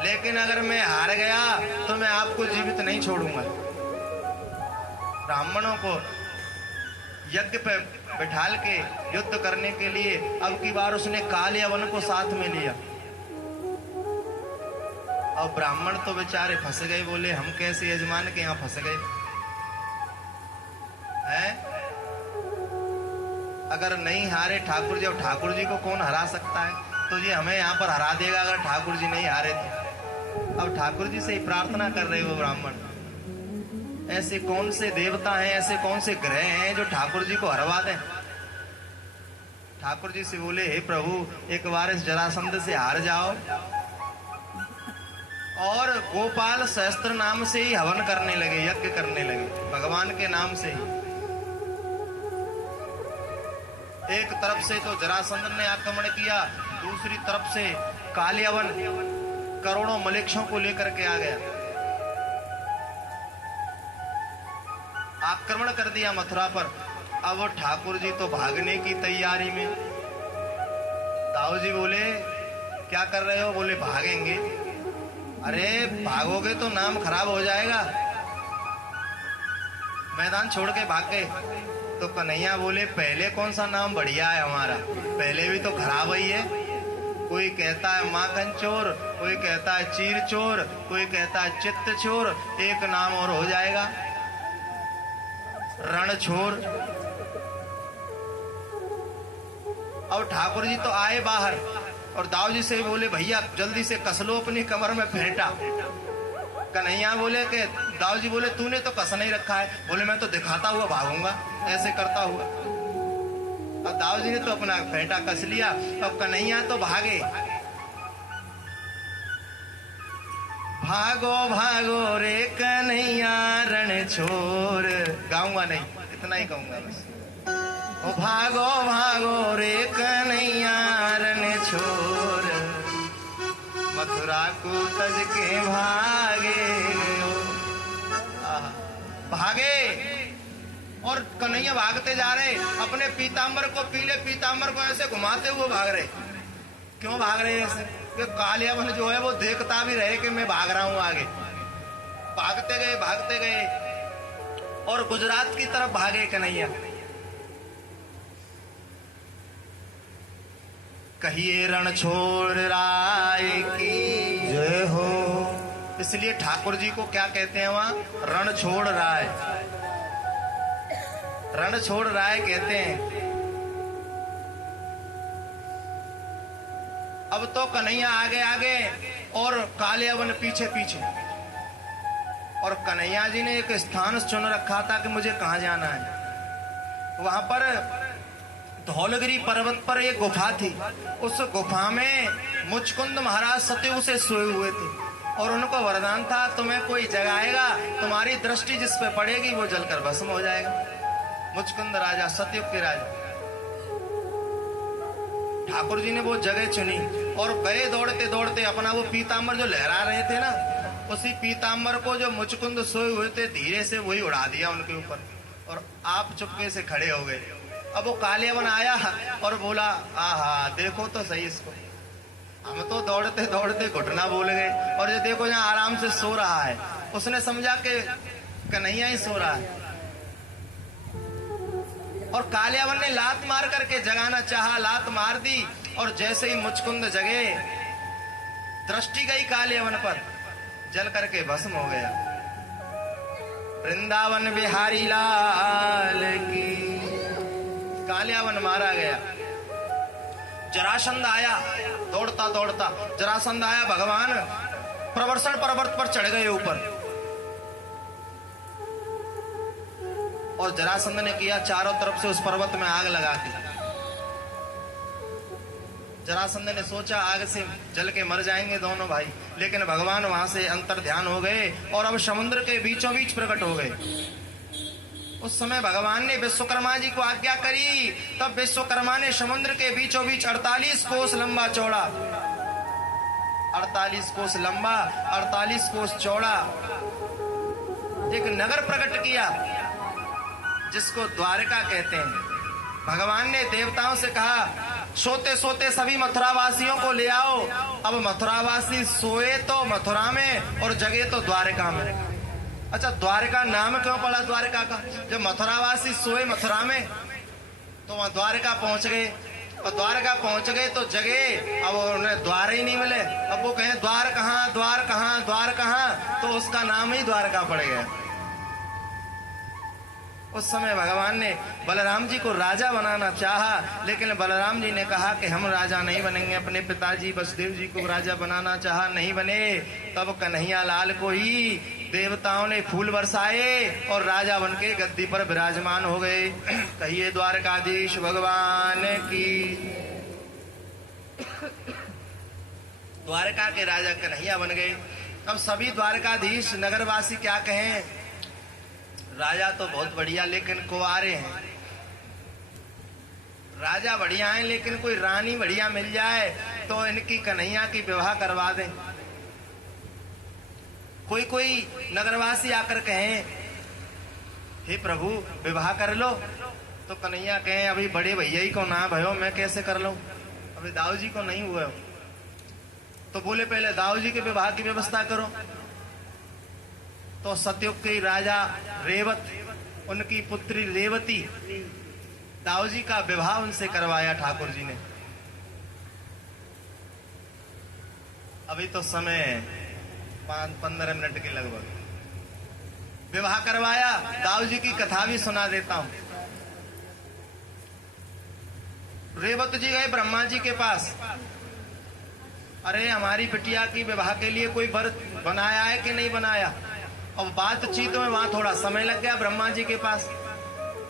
लेकिन अगर मैं हार गया तो मैं आपको जीवित नहीं छोड़ूंगा। ब्राह्मणों को यज्ञ पे बैठाल के युद्ध करने के लिए अब की बार उसने काल यवन को साथ में लिया। और ब्राह्मण तो बेचारे फंस गए। बोले हम कैसे यजमान के यहाँ फंस गए, हैं? अगर नहीं हारे ठाकुर जी, अब ठाकुर जी को कौन हरा सकता है? तो जी हमें यहाँ पर हरा देगा अगर ठाकुर जी नहीं हारे तो। अब ठाकुर जी से ही प्रार्थना कर रहे हो ब्राह्मण। ऐसे कौन से देवता हैं, ऐसे कौन से ग्रह हैं जो ठाकुर जी को हरवा दें? ठाकुर जी से बोले, हे प्रभु, एक बार इस जरासंध से हार जाओ और गोपाल सहस्त्र नाम से ही हवन करने लगे, यज्ञ करने लगे, भगवान के नाम से ही। एक तरफ से तो जरासंध ने आक्रमण किया, दूसरी तरफ से कालियावन करोड़ों मलेच्छों को लेकर के आ गया, आक्रमण कर दिया मथुरा पर। अब ठाकुर जी तो भागने की तैयारी में। दाऊ जी बोले, क्या कर रहे हो? बोले, भागेंगे। अरे भागोगे तो नाम खराब हो जाएगा। मैदान छोड़ के भाग गए। तो कन्हैया बोले, पहले कौन सा नाम बढ़िया है हमारा? पहले भी तो खराब ही है। कोई कहता है माखन चोर, कोई कहता है चीर चोर, कोई कहता है चित्त चोर, एक नाम और हो जाएगा, रण छोर। अब ठाकुर जी तो आए बाहर और दाऊ जी से बोले, भैया जल्दी से कस लो अपनी कमर में फेंटा। कन्हैया बोले कि दाऊ जी बोले, तूने तो कस नहीं रखा है। बोले, मैं तो दिखाता हुआ भागूंगा, ऐसे करता हुआ। अब दाऊ जी ने तो अपना फेंटा कस लिया। अब कन्हैया तो भागे। भागो भागो रे कन्हैया रण छोर। गाऊंगा नहीं, इतना ही कहूंगा बस। ओ भागो भागो रे कन्हैया रण छोर, मथुरा को तज के भागे। भागे और कन्हैया भागते जा रहे, अपने पीताम्बर को, पीले पीताम्बर को ऐसे घुमाते हुए भाग रहे। क्यों भाग रहे ऐसे? कि कालियावन जो है वो देखता भी रहे कि मैं भाग रहा हूं आगे। भागते गए, भागते गए और गुजरात की तरफ भागे कन्हैया। कहिए रण छोड़ राय की जय हो। इसलिए ठाकुर जी को क्या कहते हैं वहां? रण छोड़ राय। रण छोड़ राय कहते हैं। अब तो कन्हैया आगे आगे और कालियावन पीछे पीछे। और कन्हैया जी ने एक स्थान चुन रखा था कि मुझे कहां जाना है। वहां पर धौलगिरी पर्वत पर एक गुफा थी। उस गुफा में मुचकुंद महाराज सत्यु से सोए हुए थे और उनको वरदान था, तुम्हें कोई जगाएगा, तुम्हारी दृष्टि जिस पे पड़ेगी वो जलकर भस्म हो जाएगा। मुचकुंद राजा, सत्यु के राजा। ठाकुर जी ने वो जगह चुनी और गए दौड़ते दौड़ते। अपना वो पीताम्बर जो लहरा रहे थे ना, उसी पीताम्बर को जो मुचकुंद सोए हुए थे धीरे से वही उड़ा दिया उनके ऊपर और आप चुपके से खड़े हो गए। अब वो कालियावन आया और बोला, आहा देखो तो सही इसको। हम तो दौड़ते दौड़ते घुटना बोल गए और ये देखो यहाँ आराम से सो रहा है। उसने समझा कि कन्हैया ही सो रहा है और कालियावन ने लात मार करके जगाना चाहा, लात मार दी और जैसे ही मुचकुंद जगे, दृष्टि गई कालियावन पर, जल करके भस्म हो गया। वृंदावन बिहारी लाल की। कालियावन मारा गया। जरासंध आया दौड़ता दौड़ता। जरासंध आया, भगवान प्रवर्षण पर्वत पर चढ़ गए ऊपर और जरासंध ने किया चारों तरफ से उस पर्वत में आग लगा दी। जरासंध ने सोचा आग से जल के मर जाएंगे दोनों भाई, लेकिन भगवान वहां से अंतर ध्यान हो गए और अब समुद्र के बीचों बीच प्रकट हो गए। उस समय भगवान ने विश्वकर्मा जी को आज्ञा करी, तब विश्वकर्मा ने समुद्र के बीचों बीच 48 कोस लंबा चौड़ा, 48 कोस लंबा, 48 कोस चौड़ा एक नगर प्रकट किया जिसको द्वारका कहते हैं। भगवान ने देवताओं से कहा, सोते सोते सभी मथुरावासियों को ले आओ। अब मथुरावासी सोए तो मथुरा में और जगे तो द्वारका में। अच्छा, द्वारका नाम क्यों पड़ा द्वारका का? जब मथुरावासी सोए मथुरा में तो वहां द्वारका पहुंच गए और द्वारका पहुंच गए तो जगे। अब उन्हें द्वार ही नहीं मिले। अब वो कहें द्वार कहाँ, द्वार कहाँ, द्वार कहाँ, तो उसका नाम ही द्वारका पड़ गया। उस समय भगवान ने बलराम जी को राजा बनाना चाहा, लेकिन बलराम जी ने कहा कि हम राजा नहीं बनेंगे। अपने पिताजी वसुदेव जी को राजा बनाना चाहा, नहीं बने। तब कन्हैया लाल को ही देवताओं ने फूल बरसाए और राजा बनके गद्दी पर विराजमान हो गए। कहिए द्वारकाधीश भगवान की। द्वारका के राजा कन्हैया बन गए। अब सभी द्वारकाधीश नगरवासी क्या कहें, राजा तो बहुत बढ़िया लेकिन कुंवारे हैं। राजा बढ़िया हैं लेकिन कोई रानी बढ़िया मिल जाए तो इनकी कन्हैया की विवाह करवा दें। कोई कोई नगरवासी आकर कहें, हे प्रभु विवाह कर लो, तो कन्हैया कहें अभी बड़े भैया ही को ना भयो, मैं कैसे कर लूं, अभी दाऊ जी को नहीं हुआ। तो बोले पहले दाऊ जी के विवाह की व्यवस्था करो। तो सतयुग के राजा रेवत, उनकी पुत्री रेवती, दाऊ जी का विवाह उनसे करवाया ठाकुर जी ने। अभी तो समय 5-15 मिनट के लगभग विवाह करवाया। दाऊ जी की कथा भी सुना देता हूं। रेवत जी गए ब्रह्मा जी के पास, अरे हमारी बिटिया की विवाह के लिए कोई वर बनाया है कि नहीं बनाया। अब बातचीत में वहां थोड़ा समय लग गया ब्रह्मा जी के पास।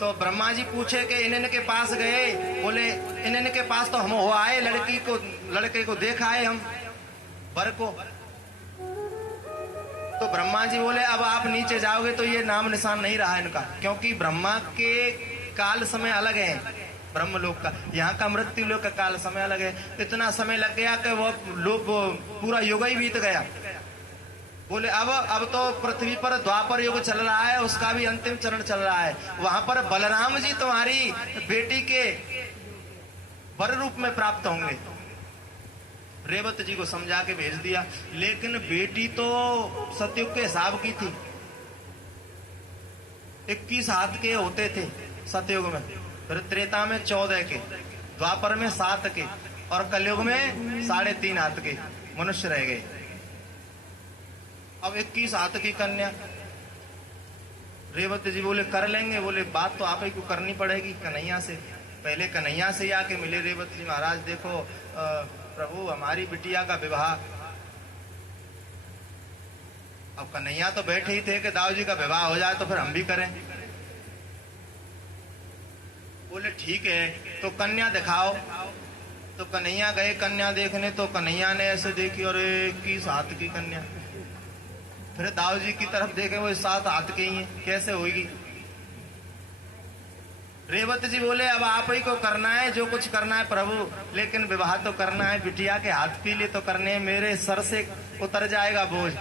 तो ब्रह्मा जी पूछे कि इन्हें के पास गए, बोले इन्हें के पास तो हम हो आए, लड़के को देखा है हम वर को। तो ब्रह्मा जी बोले अब आप नीचे जाओगे तो ये नाम निशान नहीं रहा इनका, क्योंकि ब्रह्मा के काल समय अलग है ब्रह्मलोक का, यहाँ का मृत्यु लोक का काल समय अलग है। इतना समय लग गया कि वो लोग पूरा युग ही बीत गया। बोले अब तो पृथ्वी पर द्वापर युग चल रहा है, उसका भी अंतिम चरण चल रहा है। वहां पर बलराम जी तुम्हारी बेटी के वर रूप में प्राप्त होंगे। रेवत जी को समझा के भेज दिया, लेकिन बेटी तो सतयुग के हिसाब की थी। 21 हाथ के होते थे सतयुग में, फिर त्रेता में 14 के, द्वापर में 7 के और कलयुग में 3.5 हाथ के मनुष्य रह गए। अब 21 हाथ की कन्या। रेवत जी बोले कर लेंगे। बोले बात तो आप ही को करनी पड़ेगी कन्हैया से। पहले कन्हैया से आके मिले रेवत जी, महाराज देखो प्रभु हमारी बिटिया का विवाह। अब कन्हैया तो बैठे ही थे कि दाऊ जी का विवाह हो जाए तो फिर हम भी करें। बोले ठीक है, तो कन्या दिखाओ। तो कन्हैया गए कन्या देखने, तो कन्हैया ने ऐसे देखी और 21 हाथ की कन्या। फिर दाऊ जी की तरफ देखे, वो 7 हाथ के ही हैं, कैसे होगी। रेवत जी बोले अब आप ही को करना है जो कुछ करना है प्रभु, लेकिन विवाह तो करना है, बिटिया के हाथ पीले तो करने हैं, मेरे सर से उतर जाएगा बोझ।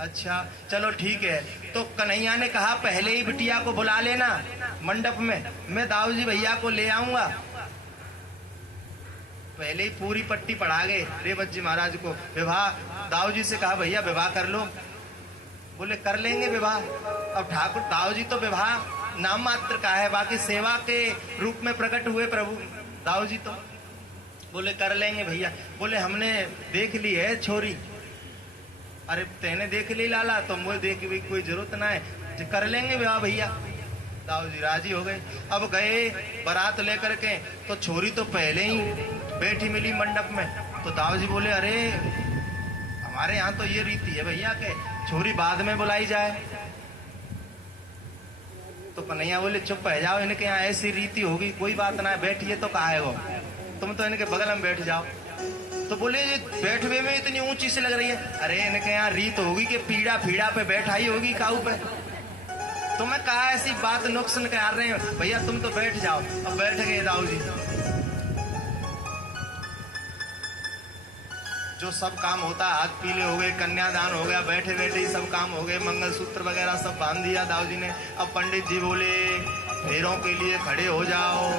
अच्छा चलो ठीक है। तो कन्हैया ने कहा पहले ही बिटिया को बुला लेना मंडप में, मैं दाऊ जी भैया को ले आऊंगा। पहले ही पूरी पट्टी पढ़ा गए रेवत जी महाराज को। विवाह दाऊ जी से कहा भैया विवाह कर लो। बोले कर लेंगे विवाह। अब ठाकुर दाऊ जी तो विवाह नाम मात्र का है, बाकी सेवा के रूप में प्रकट हुए प्रभु दाऊ जी। तो बोले कर लेंगे भैया। बोले हमने देख ली है छोरी। अरे तेने देख ली लाला, तो मुझे देख भी कोई जरूरत ना है, कर लेंगे विवाह भैया। दाऊ जी राजी हो गए। अब गए बारात लेकर के, तो छोरी तो पहले ही बैठी मिली मंडप में। तो दाऊ जी बोले अरे हमारे यहाँ तो ये रीति है भैया के छोरी बाद में बुलाई जाए। तो कन्हैया बोले चुप रह जाओ, इनके यहाँ ऐसी रीति होगी, कोई बात ना है, बैठिए तो कहा है वो, तुम तो इनके बगल में बैठ जाओ। तो बोले ये बैठवे में इतनी ऊंची से लग रही है। अरे इनके यहाँ रीत होगी कि पीड़ा फीड़ा पे बैठाई होगी काऊ पे। तो मैं कहा ऐसी बात नुकसान कर रहे हैं भैया, तुम तो बैठ जाओ। अब बैठ गए दाऊ जी। जो सब काम होता हाथ पीले हो गए, कन्यादान हो गया, बैठे बैठे ही सब काम हो गए, मंगलसूत्र वगैरह सब बांध दिया दाऊ जी ने। अब पंडित जी बोले फेरों के लिए खड़े हो जाओ।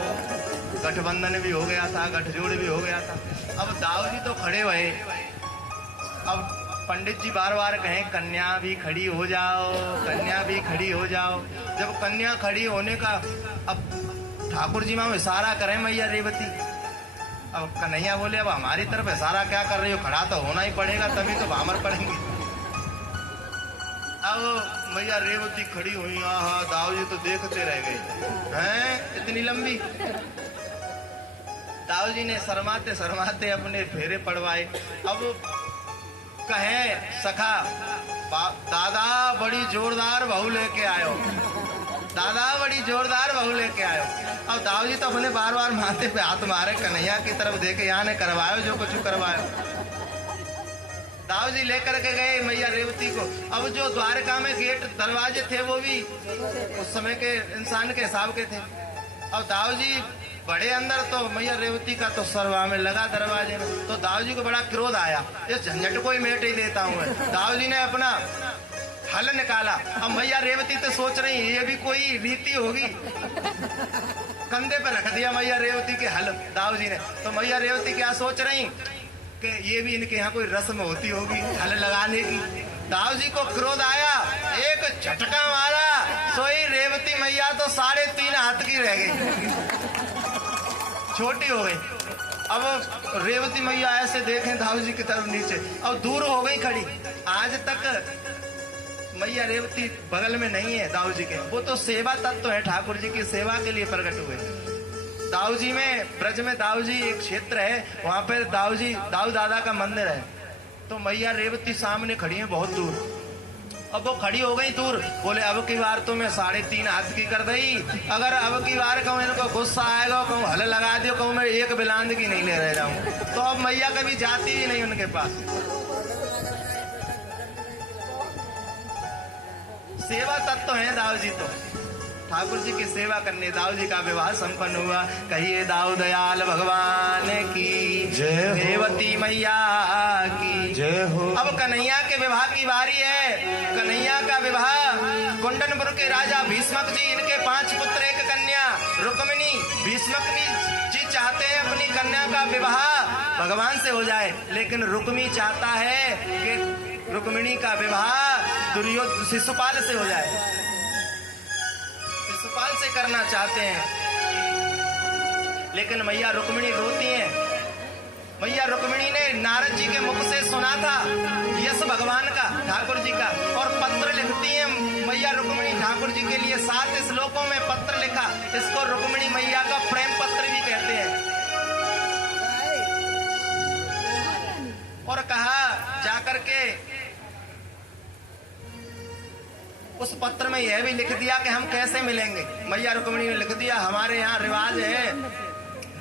गठबंधन भी हो गया था, गठजोड़ भी हो गया था। अब दाऊ जी तो खड़े हुए। अब पंडित जी बार बार कहें कन्या भी खड़ी हो जाओ, कन्या भी खड़ी हो जाओ। जब कन्या खड़ी होने का, अब ठाकुर जी माँ इशारा करें मैया रेवती। अब कन्हैया बोले अब हमारी तरफ इशारा क्या कर रही हो, खड़ा तो होना ही पड़ेगा, तभी तो भामर पड़ेंगे। अब मैया रेवती खड़ी हुई, आहा दाऊ जी तो देखते रह गए हैं, इतनी लंबी। दाऊ जी ने शर्माते शर्माते अपने फेरे पड़वाए। अब कहे सखा, दादा बड़ी जोरदार बहू लेके आयो, दादा बड़ी जोरदार बहू लेके आयो। अब दाऊ जी तो अपने बार बार माथे पे हाथ मारे, कन्हैया की तरफ देखे, यहाँ ने करवायो जो कुछ करवायो। दाऊ जी लेकर के गए मैया रेवती को। अब जो द्वारका में गेट दरवाजे थे वो भी उस समय के इंसान के हिसाब के थे। अब दाऊ जी बड़े अंदर, तो मैया रेवती का तो सरवा में लगा दरवाजे में। तो दाऊ जी को बड़ा क्रोध आया, इस झंझट को ही मेट ही देता हूँ। दाऊ जी ने अपना हल निकाला। अब मैया रेवती तो सोच रही ये भी कोई रीति होगी, कंधे पे रख दिया मैया रेवती के हल दाऊ जी ने। तो मैया रेवती क्या सोच रही कि ये भी इनके यहाँ कोई रस्म होती होगी हल लगाने की। दाऊ जी को क्रोध आया, एक झटका मारा, सोई रेवती मैया तो 3.5 हाथ की रह गई, छोटी हो गई। अब रेवती मैया ऐसे देखें दाऊ जी की तरफ नीचे, अब दूर हो गई खड़ी। आज तक मैया रेवती बगल में नहीं है दाऊ जी के, वो तो सेवा तत्व है, ठाकुर जी की सेवा के लिए प्रकट हुए। दाऊ जी में, ब्रज में दाऊ जी एक क्षेत्र है, वहां पर दाऊ जी, दाऊ दादा का मंदिर है। तो मैया रेवती सामने खड़ी है बहुत दूर। अब वो खड़ी हो गई दूर, बोले अब की बार तो मैं 3.5 हाथ की कर दी, अगर अब की बार कहूँ इनको गुस्सा आएगा, कहूँ हल लगा दियो, कहूँ मैं एक बिलांद की नहीं ले रह जाऊं। तो अब मैया कभी जाती भी नहीं उनके पास। सेवा तत्व है दाऊ जी, तो ठाकुर जी की सेवा करने दाऊ जी का विवाह संपन्न हुआ। कहिए दाऊ दयाल भगवान की जय, रेवती मैया की जय हो। अब कन्हैया के विवाह की बारी है। कन्हैया का विवाह कुंडनपुर के राजा भीष्मक जी, इनके 5 पुत्र 1 कन्या रुक्मिणी। भीष्मक जी चाहते हैं अपनी कन्या का विवाह भगवान से हो जाए, लेकिन रुक्मी चाहता है कि रुक्मिणी का विवाह शिशुपाल से हो जाए, शिशुपाल से करना चाहते हैं। लेकिन मैया रुक्मिणी रोती हैं। मैया रुक्मिणी ने नारद जी के मुख से सुना था यश भगवान का, ठाकुर जी का, और पत्र लिखती हैं मैया रुक्मिणी ठाकुर जी के लिए। 7 श्लोकों में पत्र लिखा, इसको रुक्मिणी मैया का प्रेम पत्र भी कहते हैं। और कहा जाकर के उस पत्र में यह भी लिख दिया कि हम कैसे मिलेंगे। मैया रुक्मिणी ने लिख दिया, हमारे यहाँ रिवाज है,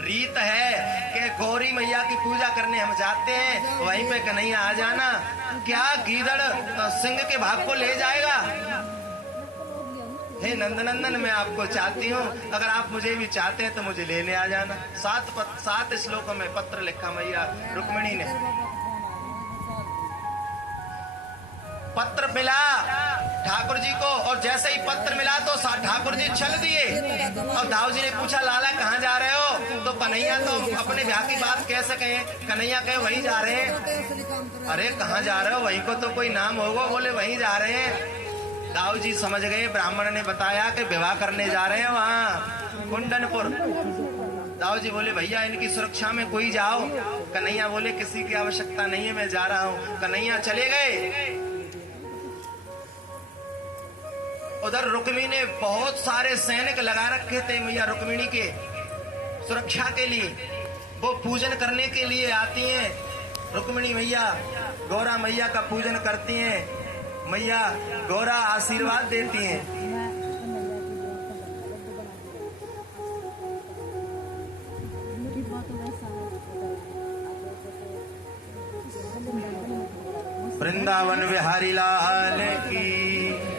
रीत है कि गौरी मैया की पूजा करने हम जाते हैं, वहीं पे कन्हैया आ जाना। क्या गीदड़ सिंह के भाग को ले जाएगा? हे नंदनंदन, मैं आपको चाहती हूँ, अगर आप मुझे भी चाहते हैं तो मुझे लेने आ जाना। 7 श्लोकों में पत्र लिखा मैया रुक्मिणी ने। पत्र मिला ठाकुर जी को, और जैसे ही पत्र मिला तो ठाकुर जी चल दिए। और दाऊ जी ने पूछा, लाला कहाँ जा रहे हो? तो कन्हैया तो अपने ब्याह की बात कैसे कहे, कन्हैया कहे वहीं जा रहे हैं। अरे कहाँ जा रहे हो? वहीं को तो कोई नाम होगा। बोले वहीं जा रहे हैं। दाऊ जी समझ गए, ब्राह्मण ने बताया कि विवाह करने जा रहे हैं वहाँ कुंडनपुर। दाऊ जी बोले, भैया इनकी सुरक्षा में कोई जाओ। कन्हैया बोले, किसी की आवश्यकता नहीं है, मैं जा रहा हूँ। कन्हैया चले गए। उधर रुक्मिणी ने बहुत सारे सैनिक लगा रखे थे मैया रुक्मिणी के सुरक्षा के लिए। वो पूजन करने के लिए आती हैं। रुक्मिणी मैया गौरा मैया का पूजन करती हैं। मैया गौरा आशीर्वाद देती हैं। वृंदावन बिहारी लाल की।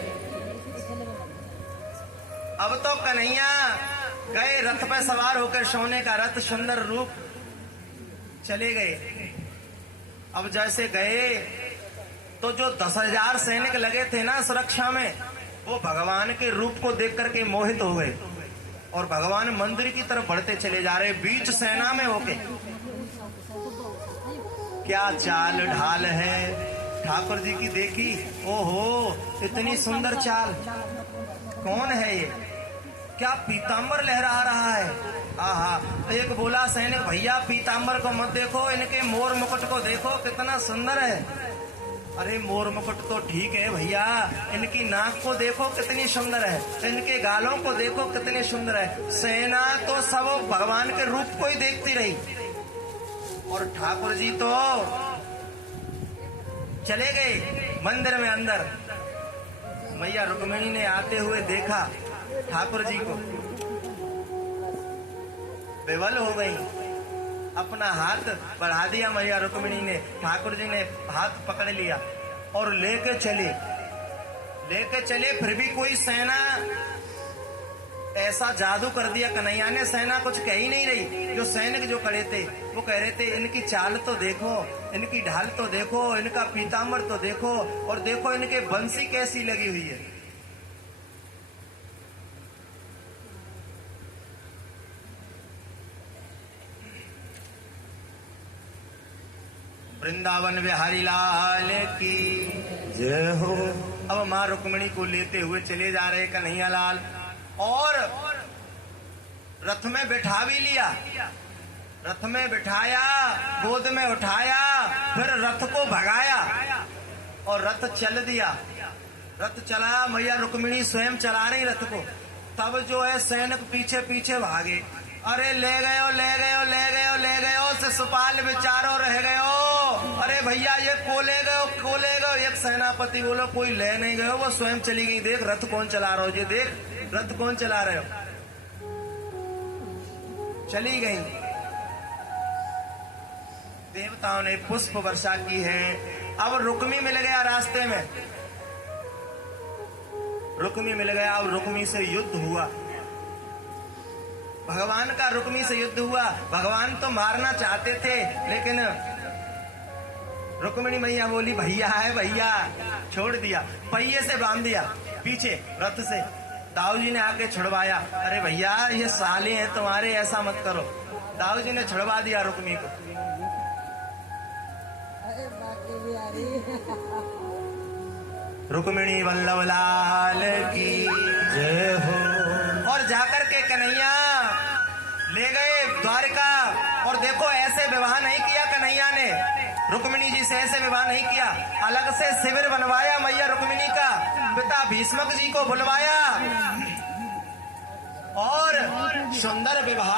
अब तो कन्हैया गए रथ पर सवार होकर, सोने का रथ, सुंदर रूप, चले गए। अब जैसे गए तो जो 10,000 सैनिक लगे थे ना सुरक्षा में, वो भगवान के रूप को देख करके मोहित हो गए और भगवान मंदिर की तरफ बढ़ते चले जा रहे, बीच सेना में होके। क्या चाल ढाल है ठाकुर जी की देखी। ओहो, इतनी सुंदर चाल। कौन है ये? क्या पीतांबर लहरा रहा है। आहा, एक बोला सैनिक, भैया पीतांबर को मत देखो, इनके मोर मुकुट को देखो, कितना सुंदर है। अरे मोर मुकुट तो ठीक है भैया, इनकी नाक को देखो कितनी सुंदर है, इनके गालों को देखो कितनी सुंदर है। सेना तो सब भगवान के रूप को ही देखती रही, और ठाकुर जी तो चले गए मंदिर में अंदर। मैया रुक्मिणी ने आते हुए देखा ठाकुर जी को, बेवल हो गई, अपना हाथ बढ़ा दिया मैया रुक्मिणी ने, ठाकुर जी ने हाथ पकड़ लिया और लेके चले। फिर भी कोई सेना, ऐसा जादू कर दिया कन्हैया ने, सेना कुछ कह ही नहीं रही। जो सैनिक जो खड़े थे वो कह रहे थे इनकी चाल तो देखो, इनकी ढाल तो देखो, इनका पीताम्बर तो देखो, और देखो इनके बंसी कैसी लगी हुई है। वृंदावन बिहारी लाल की जय हो। अब माँ रुक्मिणी को लेते हुए चले जा रहे कन्हैया लाल, और रथ में बैठा भी लिया, रथ में बिठाया, गोद में उठाया, फिर रथ को भगाया और रथ चल दिया। रथ चला, मैया रुक्मिणी स्वयं चला रही रथ को। तब जो है सैनिक पीछे पीछे भागे, अरे ले गयो ले गयो ले गयो ले गयो, शिशुपाल बेचारो रह गयो, अरे भैया ये को ले गयो को ले गयो। एक सेनापति बोलो कोई ले नहीं गयो, वो स्वयं चली गई। देख रथ कौन चला रहा हो, ये देख रथ कौन चला रहे हो। चली गई। देवताओं ने पुष्प वर्षा की है। अब रुक्मी मिल गया रास्ते में, रुक्मी मिल गया। अब रुक्मी से युद्ध हुआ, भगवान का रुक्मी से युद्ध हुआ। भगवान तो मारना चाहते थे, लेकिन रुक्मिणी मैया बोली भैया है भैया, छोड़ दिया, पहिए से बांध दिया पीछे रथ से। दाऊ जी ने आके छुड़वाया, अरे भैया ये साले हैं तुम्हारे, ऐसा मत करो। दाऊ जी ने छुड़वा दिया रुक्मी को। रुक्मिणी वल्लभ लाल की जय हो। और जाकर के कन्हैया ले गए द्वारका, और देखो ऐसे विवाह नहीं किया कन्हैया ने, रुक्मिणी जी से ऐसे विवाह नहीं किया। अलग से शिविर बनवाया मैया रुक्मिणी का, पिता भीष्मक जी को बुलवाया, और सुंदर विवाह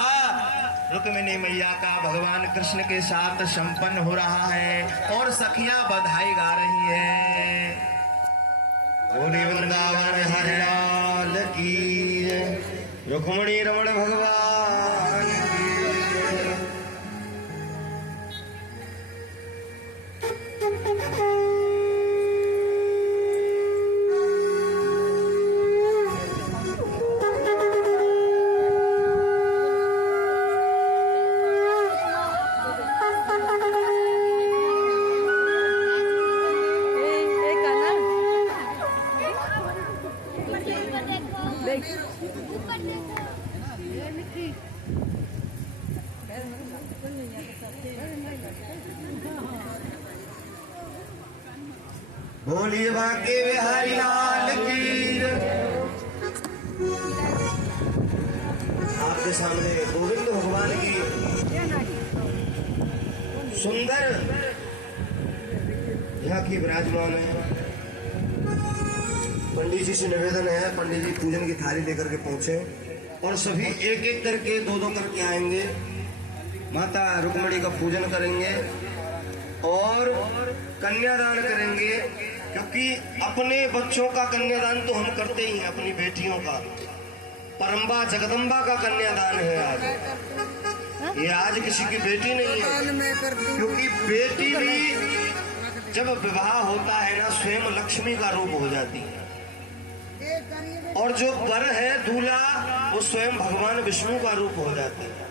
रुक्मिणी मैया का भगवान कृष्ण के साथ संपन्न हो रहा है, और सखियां बधाई गा रही है। बोले वृंदावन हरि लाल की, रुक्मिणी रमण भगवान की। बोलिए बाके बिहारी लाल की। आपके सामने गोविंद भगवान की सुंदर झांकी विराजमान है। पंडित जी से निवेदन है, पंडित जी पूजन की थाली लेकर के पहुंचे, और सभी एक एक करके दो दो करके आएंगे, माता रुक्मिणी का पूजन करेंगे और कन्यादान करेंगे, क्योंकि अपने बच्चों का कन्यादान तो हम करते ही हैं, अपनी बेटियों का। परम्बा जगदम्बा का कन्यादान है आज। ये आज किसी की बेटी नहीं है, क्योंकि बेटी भी जब विवाह होता है ना, स्वयं लक्ष्मी का रूप हो जाती है, और जो वर है दूल्हा वो स्वयं भगवान विष्णु का रूप हो जाते हैं।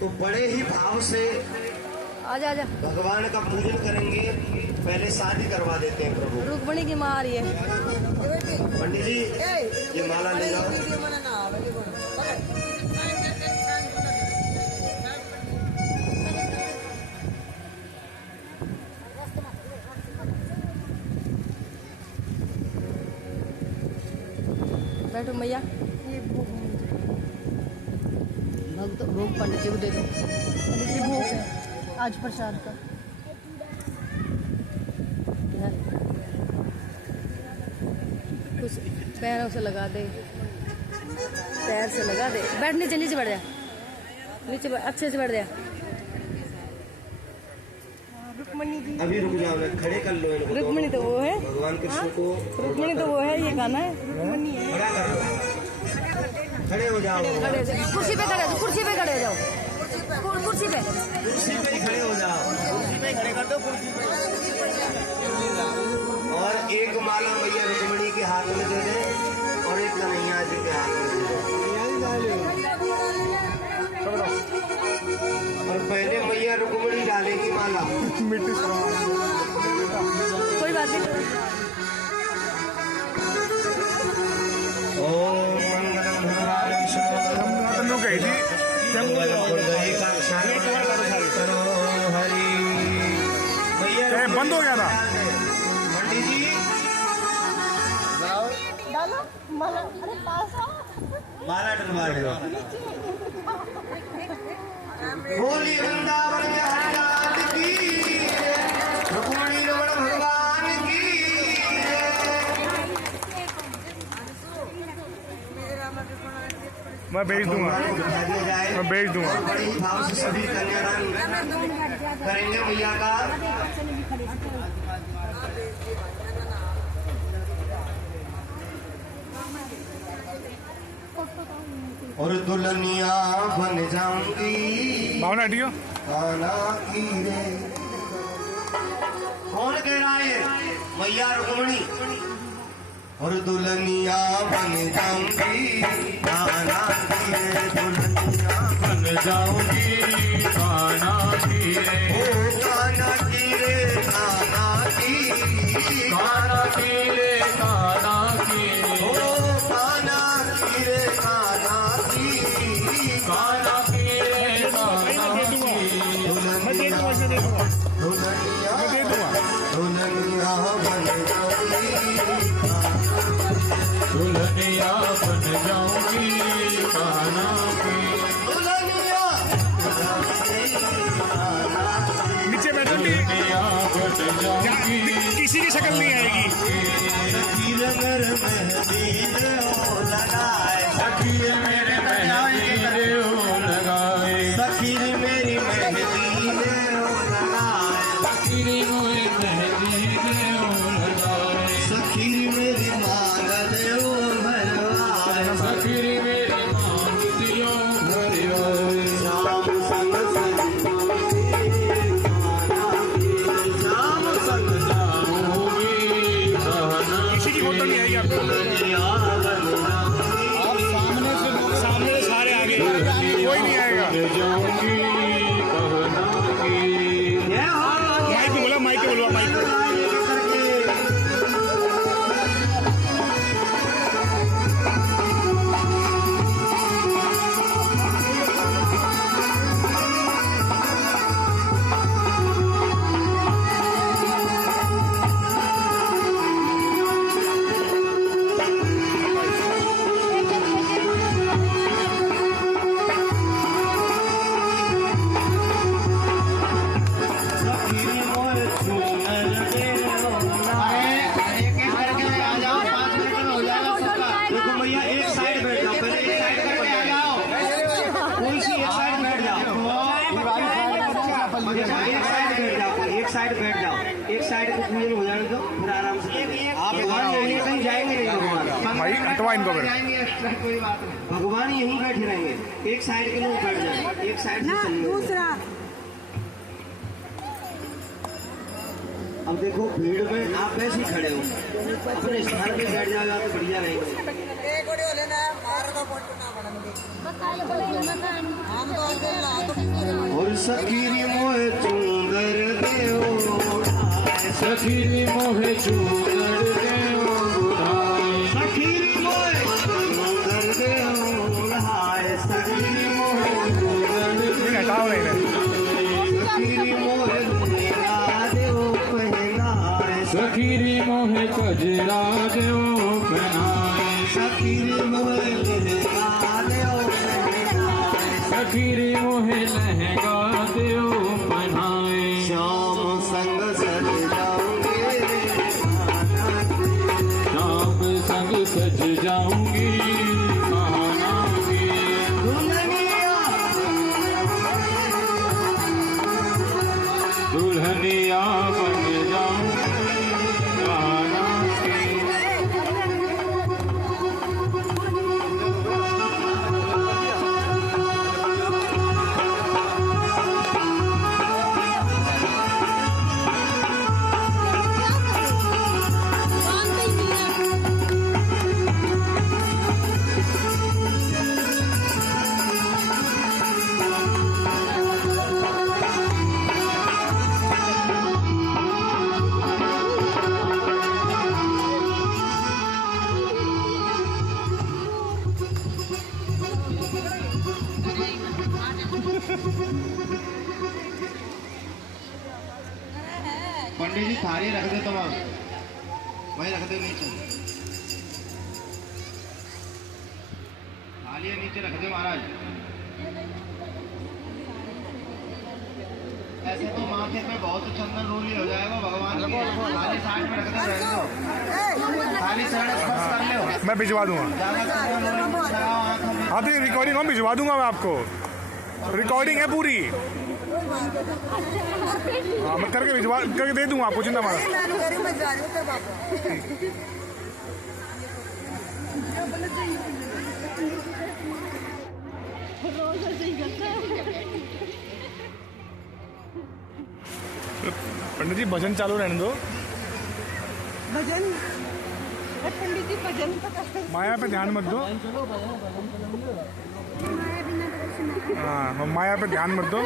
तो बड़े ही भाव से आजा आजा भगवान का पूजन करेंगे। पहले शादी करवा देते हैं प्रभु। रुक्मिणी की माँ आ रही है। पंडित जी ये माला ले जाओ। बैठो मैया, भोग तो भोग पंडित जी को दे दो। पंडित जी भोग है आज प्रसाद का। कुछ पैरों से लगा दे, पैर से लगा दे। बैठ नीचे, नीचे बैठ जा, नीचे अच्छे से बैठ जा। अभी रुक जाओ, खड़े कर लो इनको। रुक्मिणी तो वो है, भगवान कृष्ण को रुक्मिणी तो वो है, ये गाना है। खड़ा कर लो, खड़े हो जाओ। खड़े कुर्सी पे खड़े हो, कुर्सी पे खड़े हो जाओ, कुर्सी पे कुर्सी पे ही खड़े हो जाओ, कुर्सी पे खड़े कर दो, कुर्सी पे। और एक माला मैया रुक्मिणी के हाथ में दे दे और एक कन्हैया जी के हाथ में दे दे। और पहले मैया रुक्मिणी डालेगी माला। कोई बात नहीं। ओम मंगलम भगवान विष्णु गई थी हरि। मैया बंद हो गया था। पंडित जी डालो माला, अरे पास आओ। माला डलवा दो। बोली वृंदावन में हरिलाल की, रुक्मिणी रमण भगवान की। मैं भेज दूंगा, मैं भेज दूंगा। बड़ी भाव से सभी कन्यादान करेंगे मैया का। और दुल्हनिया बन जाऊंगी भावना हटियो। खाना की रे। कौन कह रहा है? मैया रुक्मिणी। और दुल्हनिया बन जाऊंगी खाना की रे, दुल्हनिया बन जाऊंगी खाना की रे, ओ खाना की रे, खाना की, खाना की रे, खाना की रे, ओ खाना की रे, खाना की, खाना की रे, खाना की। दुल्हनिया दुल्हनिया बन जाऊंगी, दुल्हनिया बन जाऊंगी खाना की। दुल्हनिया नीचे बैठो, दुल्हनिया बन जाऊंगी, किसी की शक्ल नहीं आएगी। सखीर मेरे मेहंदी ने ओ लगाए, सखीर मेरे मेहंदी ओ लगाए, सखीर मेरी मेहंदी ने ओ लगाए, सखीर मेरी मेहंदी ओ लगाए, सखीर मेरी मांग दे ओ भरवाए, सखीर मेरी मांग दियो भरियो। श्याम संग श्याम संग जाऊंगी खाना। किसी की फोटो नहीं आएगी आपको। आप सामने से सारे आगे, कोई नहीं आएगा। जाऊंगी कहना की। माइक पे बोला, माइक पे बोलवा, माइक पे। एक साइड बैठ जाओ, एक साइड को पूजन हो जाने दो, फिर आराम से आप भगवान यहीं कहीं जाएंगे नहीं। भगवान भाई हटवा इनको फिर। कोई बात नहीं, भगवान यहीं बैठे रहेंगे। एक साइड के लोग बैठ जाए, एक साइड से चलिए। दूसरा अब देखो भीड़ में आप वैसे ही खड़े हो, अपने स्थान पे बैठ जाएगा तो बढ़िया रहेगा। और सखीरी मोहे चुंदर देओ, सखीरी मोहे चूदर देओ बुढ़ाए, सखीरी मोहे चुंदर देओ हाय, सखीरी मोहे नहीं हटाओ नहीं। सखीरी मोहे लुंगा देओ पहनाए, सखीरी मोहे कजरा देओ पहनाए, सखीरी मोहे लुंगा देओ पहनाए, सखीरी मोहे लहंगा देओ पहनाए। श्याम संग सज जाऊंगे श्याम संग सज जाऊंगी महानांगी। दुल्हनिया बन जाऊंगी महानांगी। पंडित जी थाली रख दे, तुम वही रख दे नीचे, थाली नीचे रख दे महाराज। ऐसे तो माथे पे बहुत चंदन रोली हो जाएगा भगवान की। थाली साइड में रख दे, रहने दो, थाली साइड स्पर्श कर लो। मैं भिजवा दूंगा। ज्यादा चंदन रोली मत लगाओ आँखों में। हाँ तो ये रिकॉर्डिंग हम भिजवा दूंगा, मैं आपको रिकॉर्डिंग है पूरी। हाँ मैं करके भिजवा करके दे दूंगा आपको, चिंता मत। पंडित जी भजन चालू रहने दो। भजन पंडित जी भजन माया पे ध्यान मत दो। हाँ माया पे ध्यान मत दो।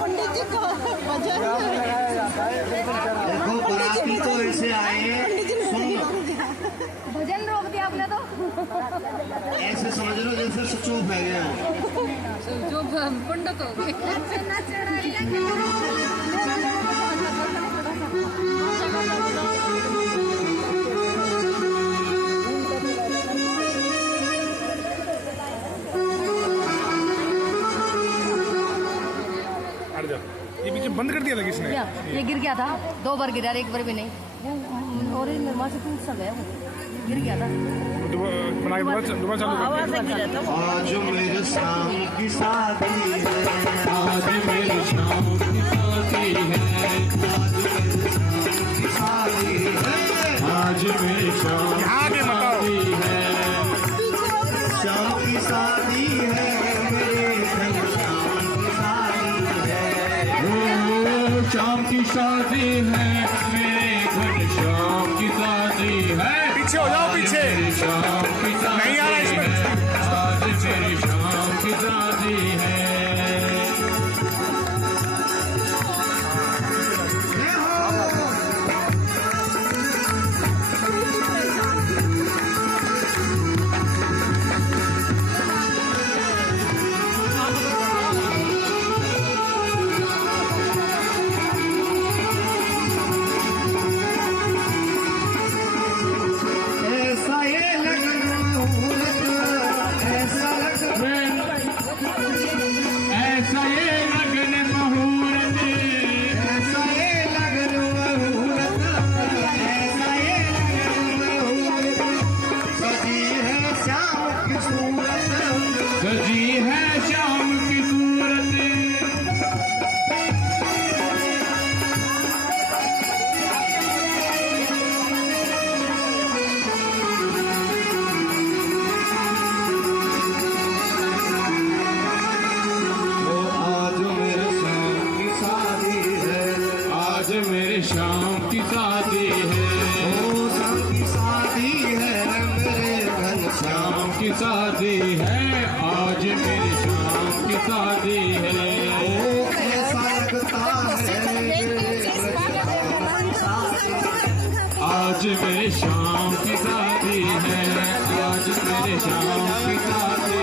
पंडित जी को भजन देखो बराती तो ऐसे आए, सुन लो, भजन रोक दिया आपने तो। ऐसे समझ लो जैसे चुप है गया। जो पंडित हो गए। ये पीछे बंद कर दिया था किसने? ये गिर गया था, 2 बार गिरा, एक बार भी नहीं। और ये निर्मा से टूट सा गया, वो गिर गया था। बना के दोबारा चालू कर। आज मेरे शाम की शादी है, आज मेरी शाम की शादी है, आज मेरी शाम यहाँ के बताओ। है, शाम की शादी है मेरे घर, शाम की शादी है। शाम की शादी है मेरे घर, शाम की शादी है। पीछे हो जाओ, पीछे। मेरी शाम की शादी नहीं आ रहा इसमें। है, आज मेरी शाम की शादी है। ऐसा ये लगन मुहूर्त, ऐसा ये लगन मुहूर्त, ऐसा ये लगन मुहूर्त, सजी है श्याम की सूरत, सजी है शाम की सूरत। आज मेरे शाम की शादी है, ओ शाम की शादी है मेरे घर, शाम की शादी है, आज मेरी शाम की शादी है। ओ कैसा लगता है आज मेरी शाम की शादी है, आज मेरे शाम की शादी